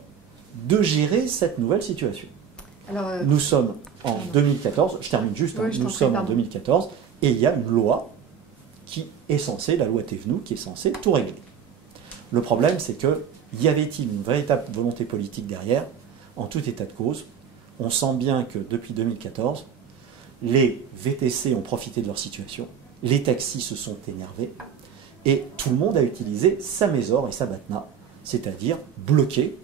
de gérer cette nouvelle situation. Alors, nous sommes en 2014, je termine juste, nous sommes en 2014 et il y a une loi qui est censée, la loi Thévenoud, qui est censée tout régler. Le problème, c'est que y avait-il une véritable volonté politique derrière? En tout état de cause, on sent bien que depuis 2014, les VTC ont profité de leur situation, les taxis se sont énervés, et tout le monde a utilisé sa mésore et sa batna, c'est-à-dire bloquer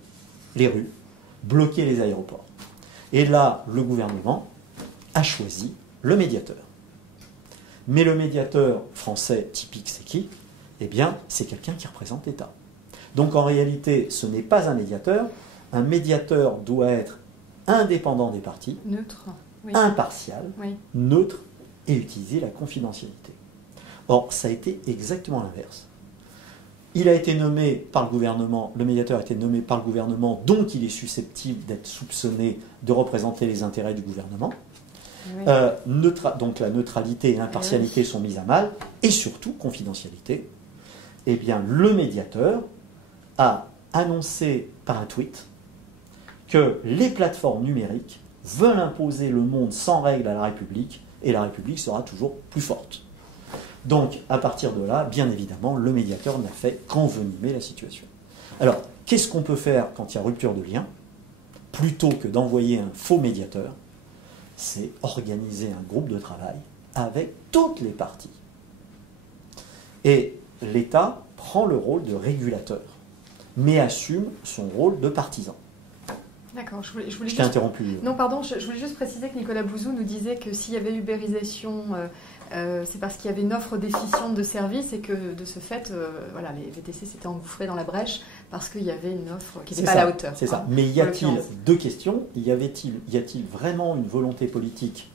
les rues, bloquer les aéroports. Et là, le gouvernement a choisi le médiateur. Mais le médiateur français typique, c'est qui? Eh bien, c'est quelqu'un qui représente l'État. Donc en réalité, ce n'est pas un médiateur. Un médiateur doit être indépendant des parties, neutre, impartial, neutre et utiliser la confidentialité. Or, ça a été exactement l'inverse. Il a été nommé par le gouvernement, le médiateur a été nommé par le gouvernement, donc il est susceptible d'être soupçonné de représenter les intérêts du gouvernement. Donc la neutralité et l'impartialité sont mises à mal, et surtout, confidentialité. Eh bien, le médiateur a annoncé par un tweet que les plateformes numériques veulent imposer le monde sans règles à la République, et la République sera toujours plus forte. Donc, à partir de là, bien évidemment, le médiateur n'a fait qu'envenimer la situation. Alors, qu'est-ce qu'on peut faire quand il y a rupture de lien? Plutôt que d'envoyer un faux médiateur, c'est organiser un groupe de travail avec toutes les parties. Et l'État prend le rôle de régulateur, mais assume son rôle de partisan. D'accord, je t'ai interrompu. Non, pardon, je voulais juste préciser que Nicolas Bouzou nous disait que s'il y avait ubérisation, c'est parce qu'il y avait une offre déficiente de service et que de ce fait, voilà, les VTC s'étaient engouffrés dans la brèche parce qu'il y avait une offre qui n'était pas à la hauteur. C'est ça. Mais y a-t-il, deux questions, y a-t-il vraiment une volonté politique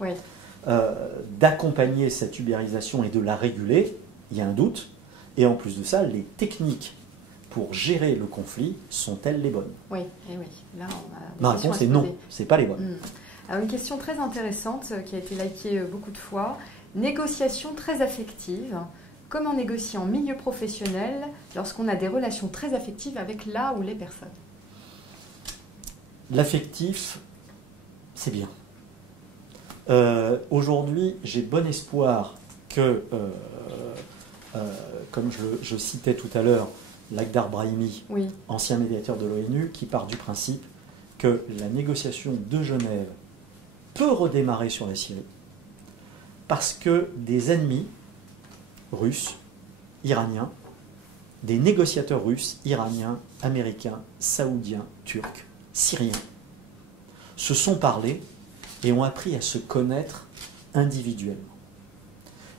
d'accompagner cette ubérisation et de la réguler? Il y a un doute. Et en plus de ça, les techniques pour gérer le conflit sont-elles les bonnes? Oui, et oui. Là, ma réponse est non, ce n'est pas les bonnes. Alors, une question très intéressante qui a été likée beaucoup de fois. Négociation très affective. Comment négocier en milieu professionnel lorsqu'on a des relations très affectives avec la ou les personnes? L'affectif, c'est bien. Aujourd'hui, j'ai bon espoir que, comme je citais tout à l'heure, Lakhdar Brahimi, ancien médiateur de l'ONU, qui part du principe que la négociation de Genève peut redémarrer sur la Syrie parce que des ennemis russes, iraniens, des négociateurs russes, iraniens, américains, saoudiens, turcs, syriens, se sont parlé et ont appris à se connaître individuellement.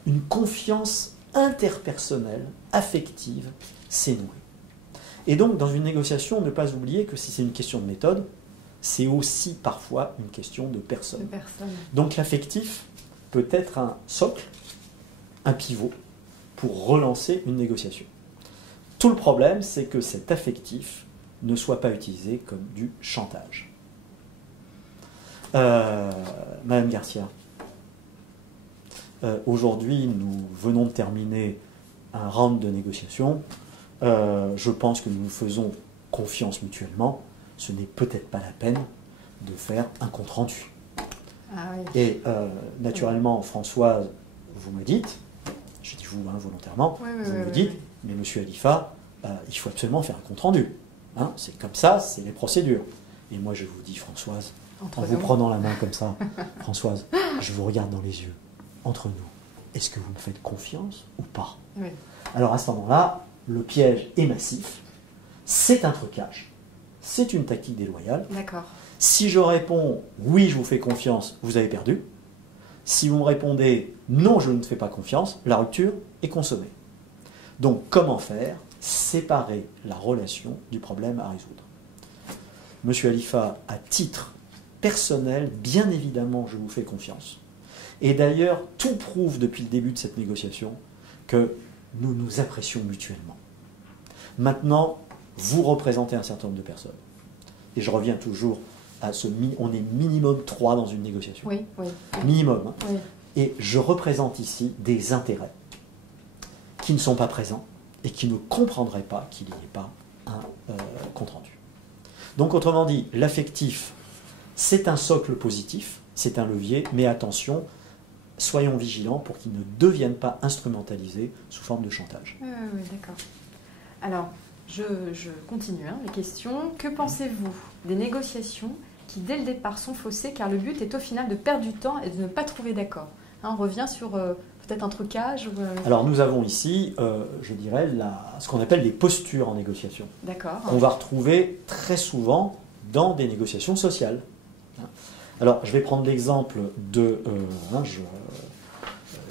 Une confiance interpersonnelle, affective, s'est nouée. Et donc, dans une négociation, ne pas oublier que si c'est une question de méthode, c'est aussi parfois une question de personne. Donc l'affectif peut être un socle, un pivot, pour relancer une négociation. Tout le problème, c'est que cet affectif ne soit pas utilisé comme du chantage. Madame Garcia, aujourd'hui, nous venons de terminer un round de négociation. Je pense que nous nous faisons confiance mutuellement. Ce n'est peut-être pas la peine de faire un compte-rendu. Ah oui. Et naturellement, Françoise, vous me dites, je dis vous volontairement, vous me dites, mais monsieur Alifa, il faut absolument faire un compte-rendu. Hein, c'est comme ça, c'est les procédures. Et moi, je vous dis, Françoise, en vous prenant la main comme ça, Françoise, je vous regarde dans les yeux, entre nous, est-ce que vous me faites confiance ou pas? Oui. Alors à ce moment-là, le piège est massif, c'est un trucage, c'est une tactique déloyale. D'accord. Si je réponds oui, je vous fais confiance, vous avez perdu. Si vous me répondez non, je ne fais pas confiance, la rupture est consommée. Donc comment faire? Séparer la relation du problème à résoudre. Monsieur Alifa, à titre personnel, bien évidemment, je vous fais confiance. Et d'ailleurs, tout prouve depuis le début de cette négociation que nous nous apprécions mutuellement. Maintenant, vous représentez un certain nombre de personnes. Et je reviens toujours à on est minimum 3 dans une négociation. Oui. Minimum. Hein. Oui. Et je représente ici des intérêts qui ne sont pas présents et qui ne comprendraient pas qu'il n'y ait pas un compte-rendu. Donc, autrement dit, l'affectif, c'est un socle positif, c'est un levier, mais attention, soyons vigilants pour qu'il ne devienne pas instrumentalisé sous forme de chantage. Oui, d'accord. Alors, je continue les questions. Que pensez-vous des négociations qui, dès le départ, sont faussées, car le but est au final de perdre du temps et de ne pas trouver d'accord? On revient sur peut-être un trucage Alors, nous avons ici, je dirais, ce qu'on appelle les postures en négociation. D'accord. Qu'on va retrouver très souvent dans des négociations sociales. Alors, je vais prendre l'exemple de...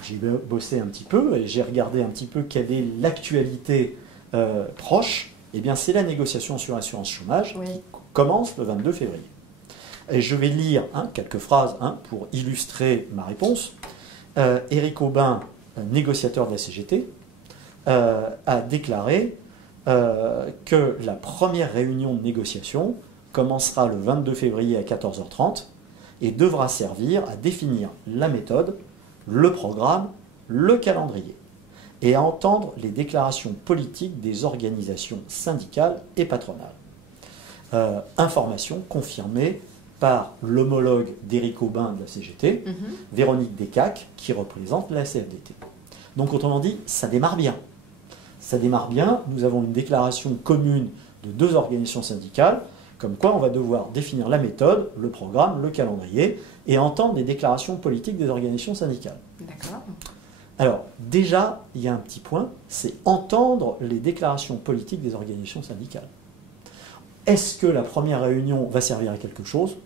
j'ai bossé un petit peu et j'ai regardé un petit peu quelle est l'actualité proche. Eh bien, c'est la négociation sur l'assurance chômage qui commence le 22 février. Et je vais lire quelques phrases pour illustrer ma réponse. Éric Aubin, négociateur de la CGT, a déclaré que la première réunion de négociation commencera le 22 février à 14h30 et devra servir à définir la méthode, le programme, le calendrier et à entendre les déclarations politiques des organisations syndicales et patronales. Information confirmée par l'homologue d'Éric Aubin de la CGT, Véronique Descaques, qui représente la CFDT. Donc, autrement dit, ça démarre bien. Ça démarre bien. Nous avons une déclaration commune de 2 organisations syndicales, comme quoi on va devoir définir la méthode, le programme, le calendrier, et entendre les déclarations politiques des organisations syndicales. D'accord. Alors, déjà, il y a un petit point, c'est entendre les déclarations politiques des organisations syndicales. Est-ce que la première réunion va servir à quelque chose?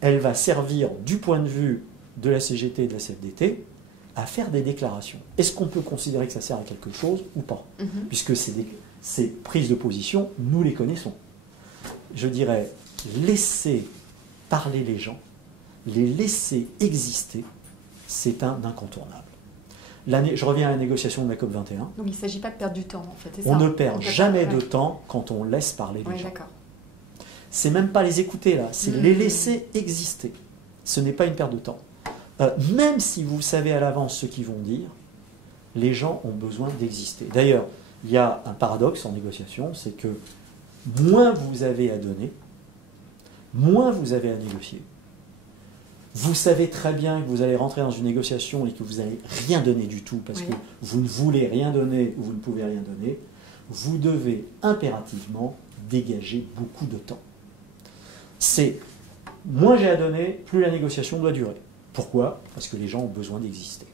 Elle va servir, du point de vue de la CGT et de la CFDT, à faire des déclarations. Est-ce qu'on peut considérer que ça sert à quelque chose ou pas? Puisque ces prises de position, nous les connaissons. Je dirais, laisser parler les gens, les laisser exister, c'est un incontournable. Je reviens à la négociation de la COP21. Donc il ne s'agit pas de perdre du temps, en fait, c'est ça? On ne perd jamais de temps quand on laisse parler les gens. D'accord. C'est même pas les écouter là, c'est les laisser exister. Ce n'est pas une perte de temps. Même si vous savez à l'avance ce qu'ils vont dire, les gens ont besoin d'exister. D'ailleurs, il y a un paradoxe en négociation, c'est que moins vous avez à donner, moins vous avez à négocier. Vous savez très bien que vous allez rentrer dans une négociation et que vous n'allez rien donner du tout parce que vous ne voulez rien donner ou vous ne pouvez rien donner. Vous devez impérativement dégager beaucoup de temps. C'est moins j'ai à donner, plus la négociation doit durer. Pourquoi? Parce que les gens ont besoin d'exister.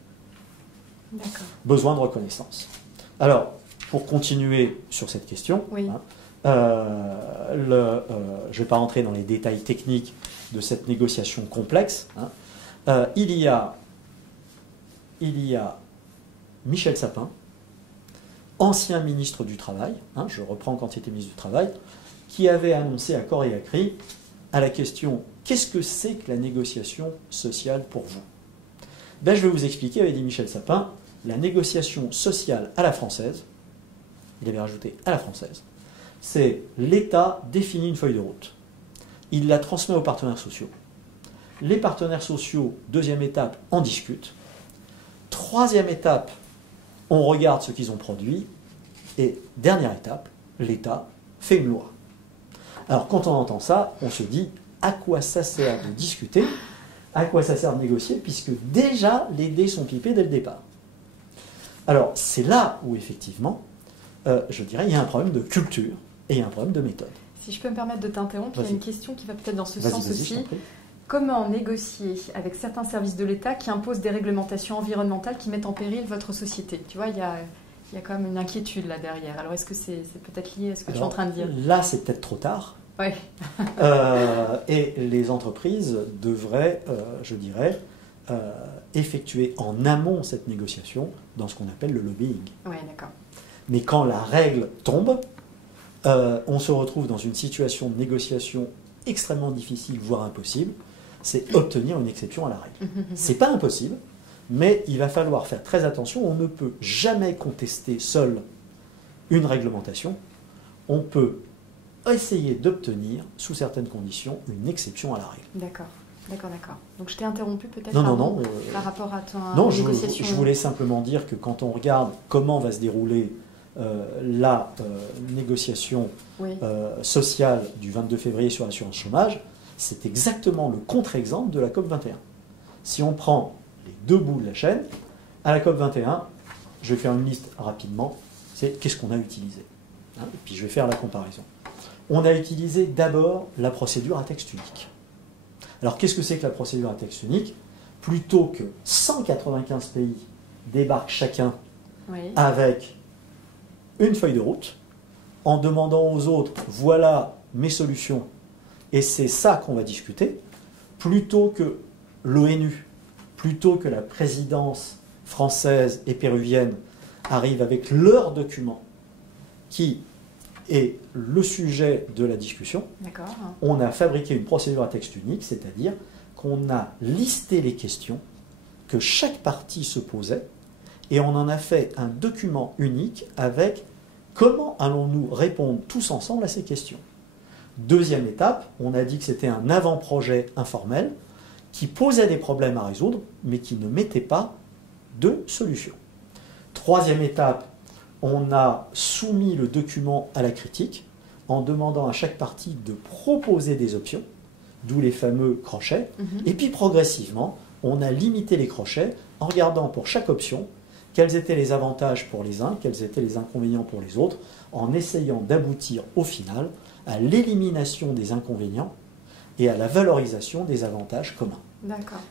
Besoin de reconnaissance. Alors, pour continuer sur cette question, oui. Je ne vais pas rentrer dans les détails techniques de cette négociation complexe. Il y a Michel Sapin, ancien ministre du Travail, je reprends quand il était ministre du Travail, qui avait annoncé à corps et à cri à la question « Qu'est-ce que c'est que la négociation sociale pour vous ?» Je vais vous expliquer, avait dit Michel Sapin, la négociation sociale à la française, il avait rajouté à la française, c'est l'État définit une feuille de route. Il la transmet aux partenaires sociaux. Les partenaires sociaux, deuxième étape, en discutent. Troisième étape, on regarde ce qu'ils ont produit. Et dernière étape, l'État fait une loi. Alors quand on entend ça, on se dit à quoi ça sert de discuter, à quoi ça sert de négocier, puisque déjà les dés sont pipés dès le départ. Alors c'est là où effectivement, je dirais, il y a un problème de culture et il y a un problème de méthode. Si je peux me permettre de t'interrompre, il y a une question qui va peut-être dans ce sens aussi. Je t'en prie. Comment négocier avec certains services de l'État qui imposent des réglementations environnementales qui mettent en péril votre société? Tu vois, il y a quand même une inquiétude là derrière. Alors est-ce que c'est peut-être lié à ce que tu es en train de dire? Là, c'est peut-être trop tard. Ouais. Et les entreprises devraient, je dirais, effectuer en amont cette négociation dans ce qu'on appelle le lobbying. Oui, d'accord. Mais quand la règle tombe, on se retrouve dans une situation de négociation extrêmement difficile, voire impossible. C'est obtenir une exception à la règle. C'est pas impossible, mais il va falloir faire très attention. On ne peut jamais contester seul une réglementation. On peut essayer d'obtenir, sous certaines conditions, une exception à la règle. D'accord. Donc je t'ai interrompu peut-être par rapport à ton négociation. Je voulais simplement dire que quand on regarde comment va se dérouler la négociation sociale du 22 février sur l'assurance chômage, c'est exactement le contre-exemple de la COP21. Si on prend les deux bouts de la chaîne, à la COP21, je vais faire une liste rapidement, c'est qu'est-ce qu'on a utilisé. Et puis je vais faire la comparaison. On a utilisé d'abord la procédure à texte unique. Alors qu'est-ce que c'est que la procédure à texte unique? Plutôt que 195 pays débarquent chacun avec une feuille de route, en demandant aux autres, voilà mes solutions, et c'est ça qu'on va discuter, plutôt que l'ONU, plutôt que la présidence française et péruvienne arrivent avec leurs documents, qui est le sujet de la discussion, on a fabriqué une procédure à texte unique, c'est-à-dire qu'on a listé les questions que chaque partie se posait, et on en a fait un document unique avec comment allons-nous répondre tous ensemble à ces questions. Deuxième étape, on a dit que c'était un avant-projet informel qui posait des problèmes à résoudre, mais qui ne mettait pas de solution. Troisième étape, on a soumis le document à la critique en demandant à chaque partie de proposer des options, d'où les fameux crochets. Et puis progressivement, on a limité les crochets en regardant pour chaque option quels étaient les avantages pour les uns, quels étaient les inconvénients pour les autres, en essayant d'aboutir au final à l'élimination des inconvénients et à la valorisation des avantages communs.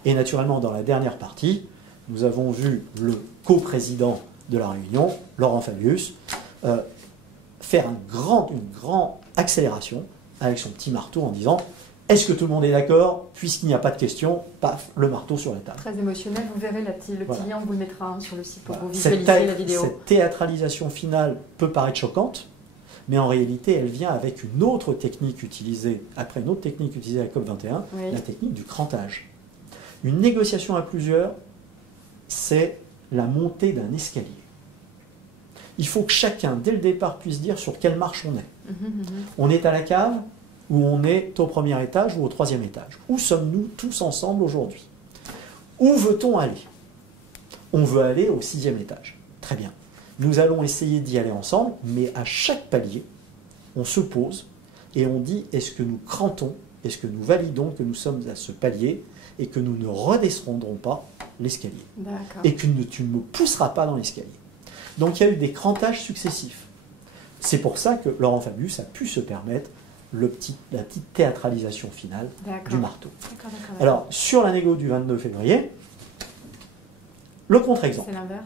Et naturellement, dans la dernière partie, nous avons vu le coprésident de la réunion, Laurent Fabius, faire une grande accélération avec son petit marteau en disant « Est-ce que tout le monde est d'accord? Puisqu'il n'y a pas de questions, paf, le marteau sur la table. » Très émotionnel, vous verrez le petit lien, on vous le mettra sur le site pour vous visualiser la vidéo. Cette théâtralisation finale peut paraître choquante, mais en réalité, elle vient avec une autre technique utilisée, après une autre technique utilisée à la COP21, la technique du crantage. Une négociation à plusieurs, c'est la montée d'un escalier. Il faut que chacun, dès le départ, puisse dire sur quelle marche on est. On est à la cave ou on est au premier étage ou au troisième étage. Où sommes-nous tous ensemble aujourd'hui? Où veut-on aller? On veut aller au 6e étage. Très bien. Nous allons essayer d'y aller ensemble, mais à chaque palier, on se pose et on dit est-ce que nous crantons, est-ce que nous validons que nous sommes à ce palier et que nous ne redescendrons pas l'escalier. Et que tu ne me pousseras pas dans l'escalier. Donc il y a eu des crantages successifs. C'est pour ça que Laurent Fabius a pu se permettre la petite théâtralisation finale du marteau. D'accord. Alors, sur la négo du 22 février, le contre-exemple. C'est l'inverse.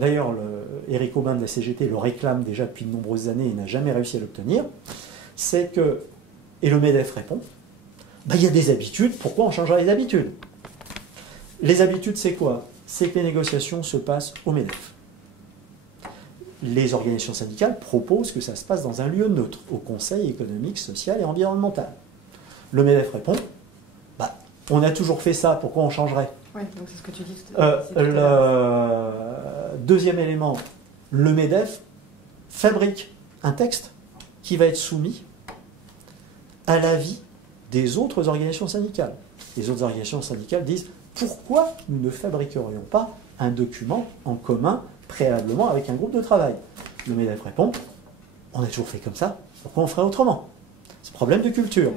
D'ailleurs, Éric Aubin de la CGT le réclame déjà depuis de nombreuses années et n'a jamais réussi à l'obtenir. C'est que, et le MEDEF répond, il y a des habitudes, pourquoi on changerait les habitudes? Les habitudes, c'est quoi? C'est que les négociations se passent au MEDEF. Les organisations syndicales proposent que ça se passe dans un lieu neutre, au Conseil économique, social et environnemental. Le MEDEF répond, on a toujours fait ça, pourquoi on changerait? Oui, donc c'est ce que tu dis. Le deuxième élément, le MEDEF fabrique un texte qui va être soumis à l'avis des autres organisations syndicales. Les autres organisations syndicales disent pourquoi nous ne fabriquerions pas un document en commun préalablement avec un groupe de travail. Le MEDEF répond on a toujours fait comme ça, pourquoi on ferait autrement? C'est un problème de culture.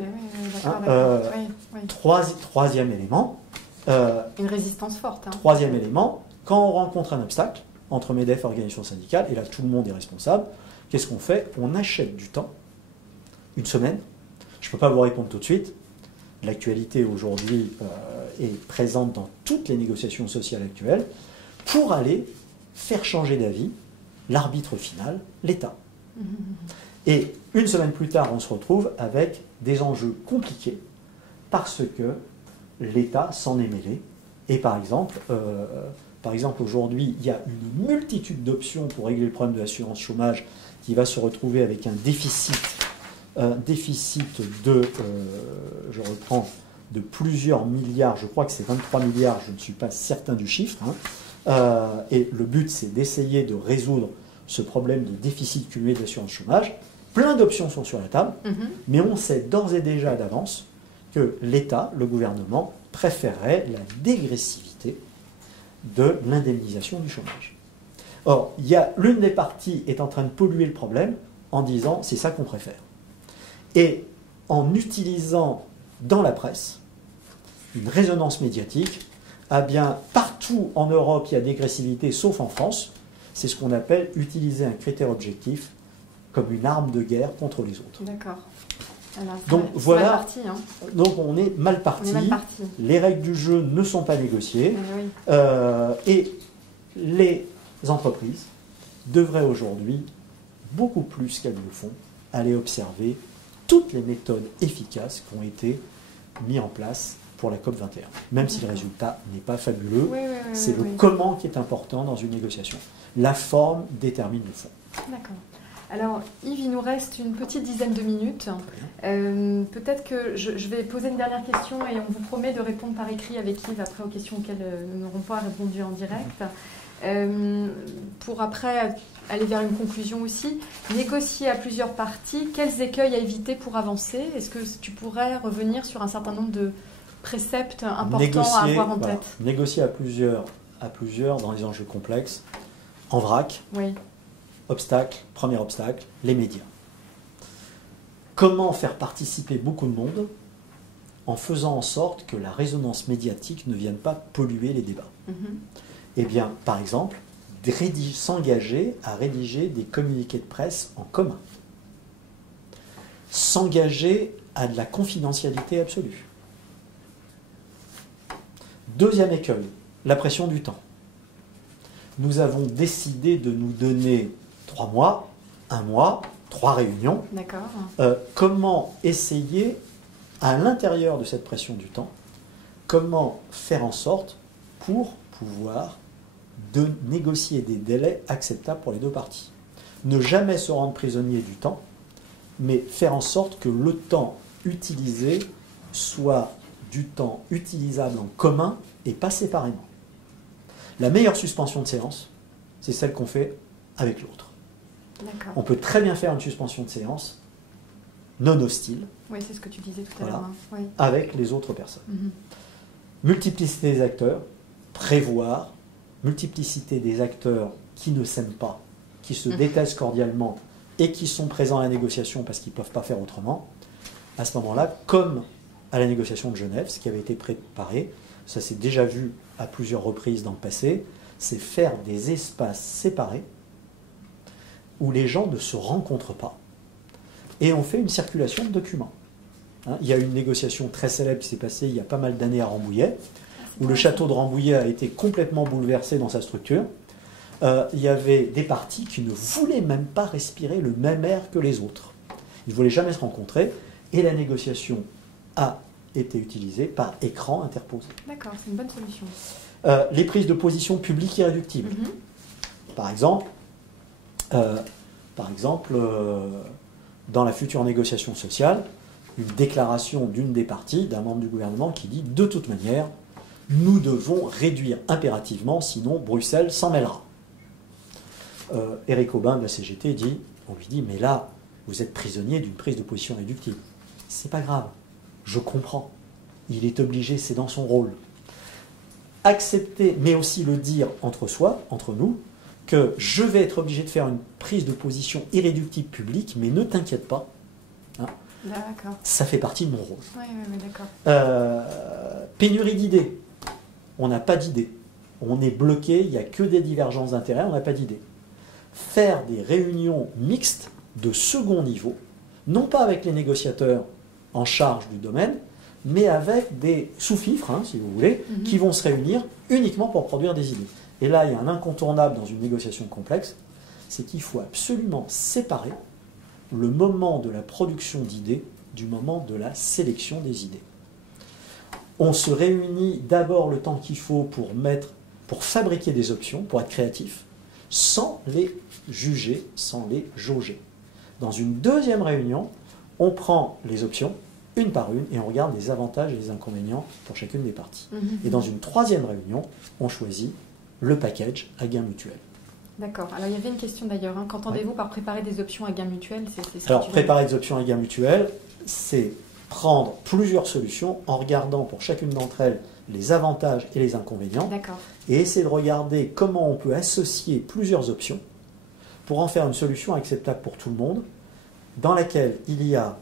Troisième élément. Une résistance forte. Troisième élément, quand on rencontre un obstacle entre MEDEF et organisation syndicale, et là tout le monde est responsable, qu'est-ce qu'on fait? On achète du temps, une semaine. Je ne peux pas vous répondre tout de suite. L'actualité aujourd'hui est présente dans toutes les négociations sociales actuelles pour aller faire changer d'avis l'arbitre final, l'État. Et une semaine plus tard, on se retrouve avec des enjeux compliqués parce que l'État s'en est mêlé. Et par exemple aujourd'hui, il y a une multitude d'options pour régler le problème de l'assurance chômage qui va se retrouver avec un déficit de, je reprends, de plusieurs milliards, je crois que c'est 23 milliards, je ne suis pas certain du chiffre, et le but c'est d'essayer de résoudre ce problème de déficit cumulé de l'assurance chômage. Plein d'options sont sur la table, mais on sait d'ores et déjà d'avance que l'État, le gouvernement, préférerait la dégressivité de l'indemnisation du chômage. Or, l'une des parties est en train de polluer le problème en disant c'est ça qu'on préfère. Et en utilisant dans la presse une résonance médiatique, partout en Europe il y a dégressivité, sauf en France, c'est ce qu'on appelle utiliser un critère objectif comme une arme de guerre contre les autres. D'accord. Donc voilà, mal parti, donc on est mal parti. Les règles du jeu ne sont pas négociées, et les entreprises devraient aujourd'hui, beaucoup plus qu'elles le font, aller observer toutes les méthodes efficaces qui ont été mises en place pour la COP21. Même si le résultat n'est pas fabuleux, c'est le comment qui est important dans une négociation. La forme détermine le fond. D'accord. Alors Yves, il nous reste une petite dizaine de minutes. Peut-être que je vais poser une dernière question et on vous promet de répondre par écrit avec Yves après aux questions auxquelles nous n'aurons pas répondu en direct. Pour après aller vers une conclusion aussi, négocier à plusieurs parties, quels écueils à éviter pour avancer? Est-ce que tu pourrais revenir sur un certain nombre de préceptes importants à avoir en tête? Négocier à plusieurs dans les enjeux complexes, en vrac. Oui. Premier obstacle, les médias. Comment faire participer beaucoup de monde en faisant en sorte que la résonance médiatique ne vienne pas polluer les débats? Eh bien, par exemple, s'engager à rédiger des communiqués de presse en commun. S'engager à de la confidentialité absolue. Deuxième écueil, la pression du temps. Nous avons décidé de nous donner 3 mois, 1 mois, 3 réunions. D'accord. Comment essayer, à l'intérieur de cette pression du temps, comment faire en sorte pour pouvoir de négocier des délais acceptables pour les deux parties. Ne jamais se rendre prisonnier du temps, mais faire en sorte que le temps utilisé soit du temps utilisable en commun et pas séparément. La meilleure suspension de séance, c'est celle qu'on fait avec l'autre. On peut très bien faire une suspension de séance non hostile. Oui, c'est ce que tu disais tout à l'heure. Avec les autres personnes. Multiplicité des acteurs, prévoir, multiplicité des acteurs qui ne s'aiment pas, qui se détestent cordialement et qui sont présents à la négociation parce qu'ils ne peuvent pas faire autrement. À ce moment-là, comme à la négociation de Genève, ce qui avait été préparé, ça s'est déjà vu à plusieurs reprises dans le passé, c'est faire des espaces séparés où les gens ne se rencontrent pas et on fait une circulation de documents. Hein, il y a une négociation très célèbre qui s'est passée il y a pas mal d'années à Rambouillet, où le château de Rambouillet a été complètement bouleversé dans sa structure. Il y avait des parties qui ne voulaient même pas respirer le même air que les autres. Ils ne voulaient jamais se rencontrer, et la négociation a été utilisée par écran interposé. D'accord, c'est une bonne solution. Les prises de position publiques irréductibles. Par exemple, dans la future négociation sociale, une déclaration d'une des parties, d'un membre du gouvernement, qui dit « de toute manière, nous devons réduire impérativement, sinon Bruxelles s'en mêlera ». Éric Aubin de la CGT dit, on lui dit « mais là, vous êtes prisonnier d'une prise de position réductible ». C'est pas grave, je comprends. Il est obligé, c'est dans son rôle. Accepter, mais aussi le dire entre soi, entre nous, que je vais être obligé de faire une prise de position irréductible publique, mais ne t'inquiète pas. Hein, ça fait partie de mon rôle. Oui, d'accord. Pénurie d'idées. On n'a pas d'idées. On est bloqué, il n'y a que des divergences d'intérêts, on n'a pas d'idées. Faire des réunions mixtes de second niveau, non pas avec les négociateurs en charge du domaine, mais avec des sous-fifres, hein, si vous voulez, qui vont se réunir uniquement pour produire des idées. Et là, il y a un incontournable dans une négociation complexe, c'est qu'il faut absolument séparer le moment de la production d'idées du moment de la sélection des idées. On se réunit d'abord le temps qu'il faut pour fabriquer des options, pour être créatif, sans les juger, sans les jauger. Dans une deuxième réunion, on prend les options, une par une, et on regarde les avantages et les inconvénients pour chacune des parties. Et dans une troisième réunion, on choisit le package à gain mutuel. D'accord. Alors, il y avait une question d'ailleurs. Hein. Qu'entendez-vous par préparer des options à gain mutuel? Alors, préparer des options à gain mutuel, c'est prendre plusieurs solutions en regardant pour chacune d'entre elles les avantages et les inconvénients. D'accord. Et essayer de regarder comment on peut associer plusieurs options pour en faire une solution acceptable pour tout le monde, dans laquelle il y a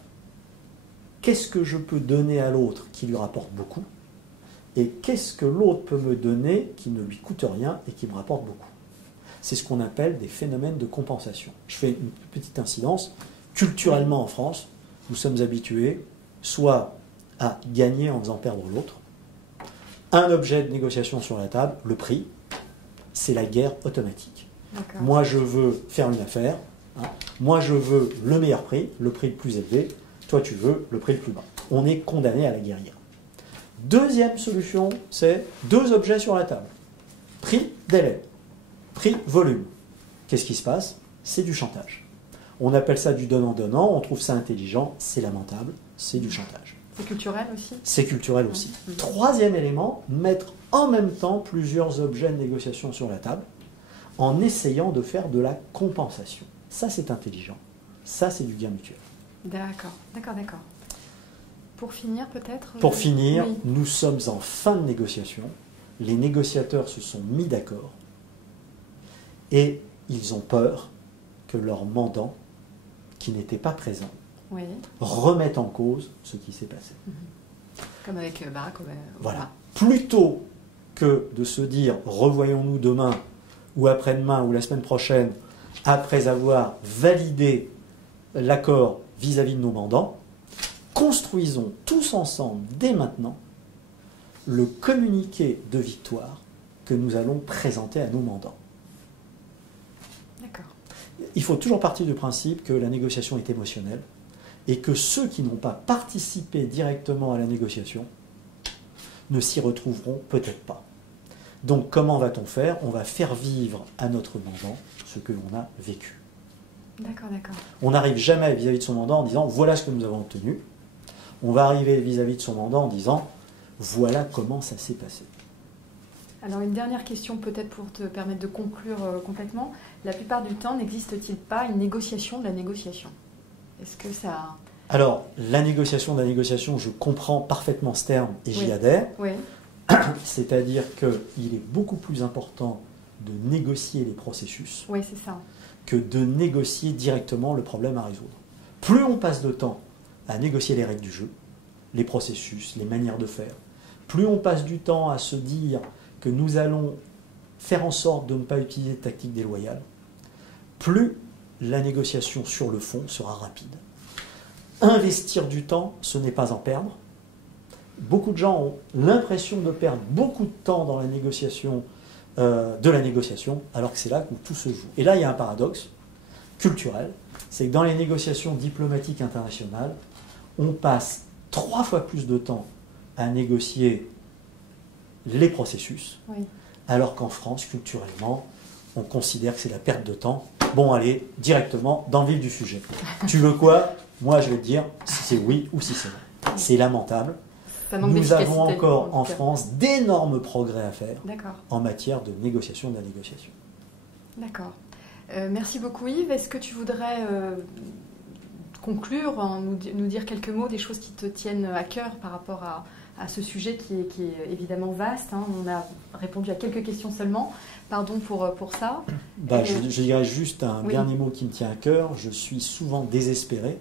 qu'est-ce que je peux donner à l'autre qui lui rapporte beaucoup, et qu'est-ce que l'autre peut me donner qui ne lui coûte rien et qui me rapporte beaucoup. C'est ce qu'on appelle des phénomènes de compensation. Je fais une petite incidence. Culturellement en France, nous sommes habitués soit à gagner en faisant perdre l'autre. Un objet de négociation sur la table, le prix, c'est la guerre automatique. Moi, je veux faire une affaire. Hein. Moi, je veux le meilleur prix, le prix le plus élevé. Toi, tu veux le prix le plus bas. On est condamné à la guerrière. Deuxième solution, c'est deux objets sur la table. Prix, délai. Prix, volume. Qu'est-ce qui se passe? C'est du chantage. On appelle ça du donnant-donnant, on trouve ça intelligent, c'est lamentable, c'est du chantage. C'est culturel aussi? C'est culturel aussi. Troisième élément, mettre en même temps plusieurs objets de négociation sur la table en essayant de faire de la compensation. Ça, c'est intelligent. Ça, c'est du gain mutuel. D'accord. Pour finir, peut-être? Pour finir, oui. Nous sommes en fin de négociation. Les négociateurs se sont mis d'accord et ils ont peur que leur mandant, qui n'était pas présent, remette en cause ce qui s'est passé. Comme avec Barack Obama. Voilà. Plutôt que de se dire revoyons-nous demain ou après-demain ou la semaine prochaine, après avoir validé l'accord vis-à-vis de nos mandants, construisons tous ensemble, dès maintenant, le communiqué de victoire que nous allons présenter à nos mandants. D'accord. Il faut toujours partir du principe que la négociation est émotionnelle et que ceux qui n'ont pas participé directement à la négociation ne s'y retrouveront peut-être pas. Donc comment va-t-on faire? On va faire vivre à notre mandant ce que l'on a vécu. D'accord. On n'arrive jamais vis-à-vis de son mandant en disant voilà ce que nous avons obtenu. On va arriver vis-à-vis de son mandant en disant voilà comment ça s'est passé. Alors une dernière question peut-être pour te permettre de conclure complètement. La plupart du temps, n'existe-t-il pas une négociation de la négociation? Est-ce que ça... Alors, la négociation de la négociation, je comprends parfaitement ce terme et j'y adhère. Oui. C'est-à-dire qu'il est beaucoup plus important de négocier les processus que de négocier directement le problème à résoudre. Plus on passe de temps à négocier les règles du jeu, les processus, les manières de faire, plus on passe du temps à se dire que nous allons faire en sorte de ne pas utiliser de tactiques déloyales, plus la négociation sur le fond sera rapide. Investir du temps, ce n'est pas en perdre. Beaucoup de gens ont l'impression de perdre beaucoup de temps dans la négociation, alors que c'est là où tout se joue. Et là, il y a un paradoxe culturel, c'est que dans les négociations diplomatiques internationales, on passe 3 fois plus de temps à négocier les processus, Oui. alors qu'en France, culturellement, on considère que c'est la perte de temps. Bon, allez, directement dans le vif du sujet. Tu veux quoi? Moi, je vais te dire si c'est oui ou si c'est non. C'est lamentable. Nous avons encore en France d'énormes progrès à faire en matière de négociation de la négociation. D'accord. Merci beaucoup Yves. Est-ce que tu voudrais conclure, nous dire quelques mots des choses qui te tiennent à cœur par rapport à ce sujet qui est évidemment vaste, hein. On a répondu à quelques questions seulement. Pardon pour ça. Je dirais juste un dernier mot qui me tient à cœur. Je suis souvent désespéré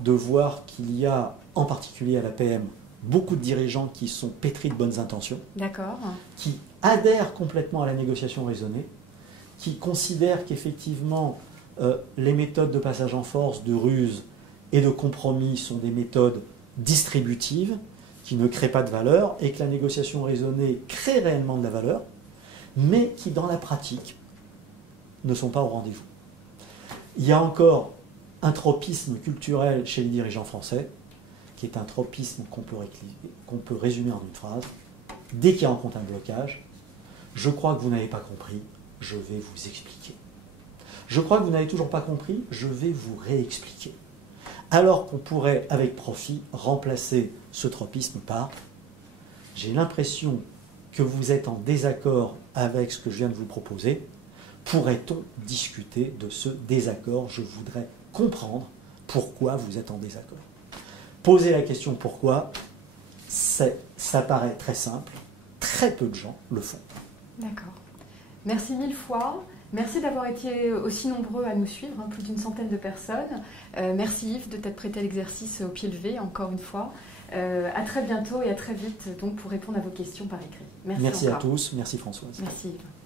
de voir qu'il y a, en particulier à la PM, beaucoup de dirigeants qui sont pétris de bonnes intentions, qui adhèrent complètement à la négociation raisonnée, qui considèrent qu'effectivement les méthodes de passage en force, de ruse et de compromis sont des méthodes distributives qui ne créent pas de valeur et que la négociation raisonnée crée réellement de la valeur, mais qui dans la pratique ne sont pas au rendez-vous. Il y a encore un tropisme culturel chez les dirigeants français, qui est un tropisme qu'on peut résumer en une phrase. Dès qu'il rencontre un blocage, je crois que vous n'avez pas compris, je vais vous expliquer. Je crois que vous n'avez toujours pas compris, je vais vous réexpliquer. Alors qu'on pourrait, avec profit, remplacer ce tropisme par « j'ai l'impression que vous êtes en désaccord avec ce que je viens de vous proposer, pourrait-on discuter de ce désaccord? Je voudrais comprendre pourquoi vous êtes en désaccord. » Poser la question pourquoi, ça paraît très simple, très peu de gens le font. D'accord. Merci 1000 fois. Merci d'avoir été aussi nombreux à nous suivre, hein, plus d'une centaine de personnes. Merci Yves de t'être prêté à l'exercice au pied levé, encore une fois. À très bientôt et à très vite donc, pour répondre à vos questions par écrit. Merci à tous, merci Françoise. Merci Yves.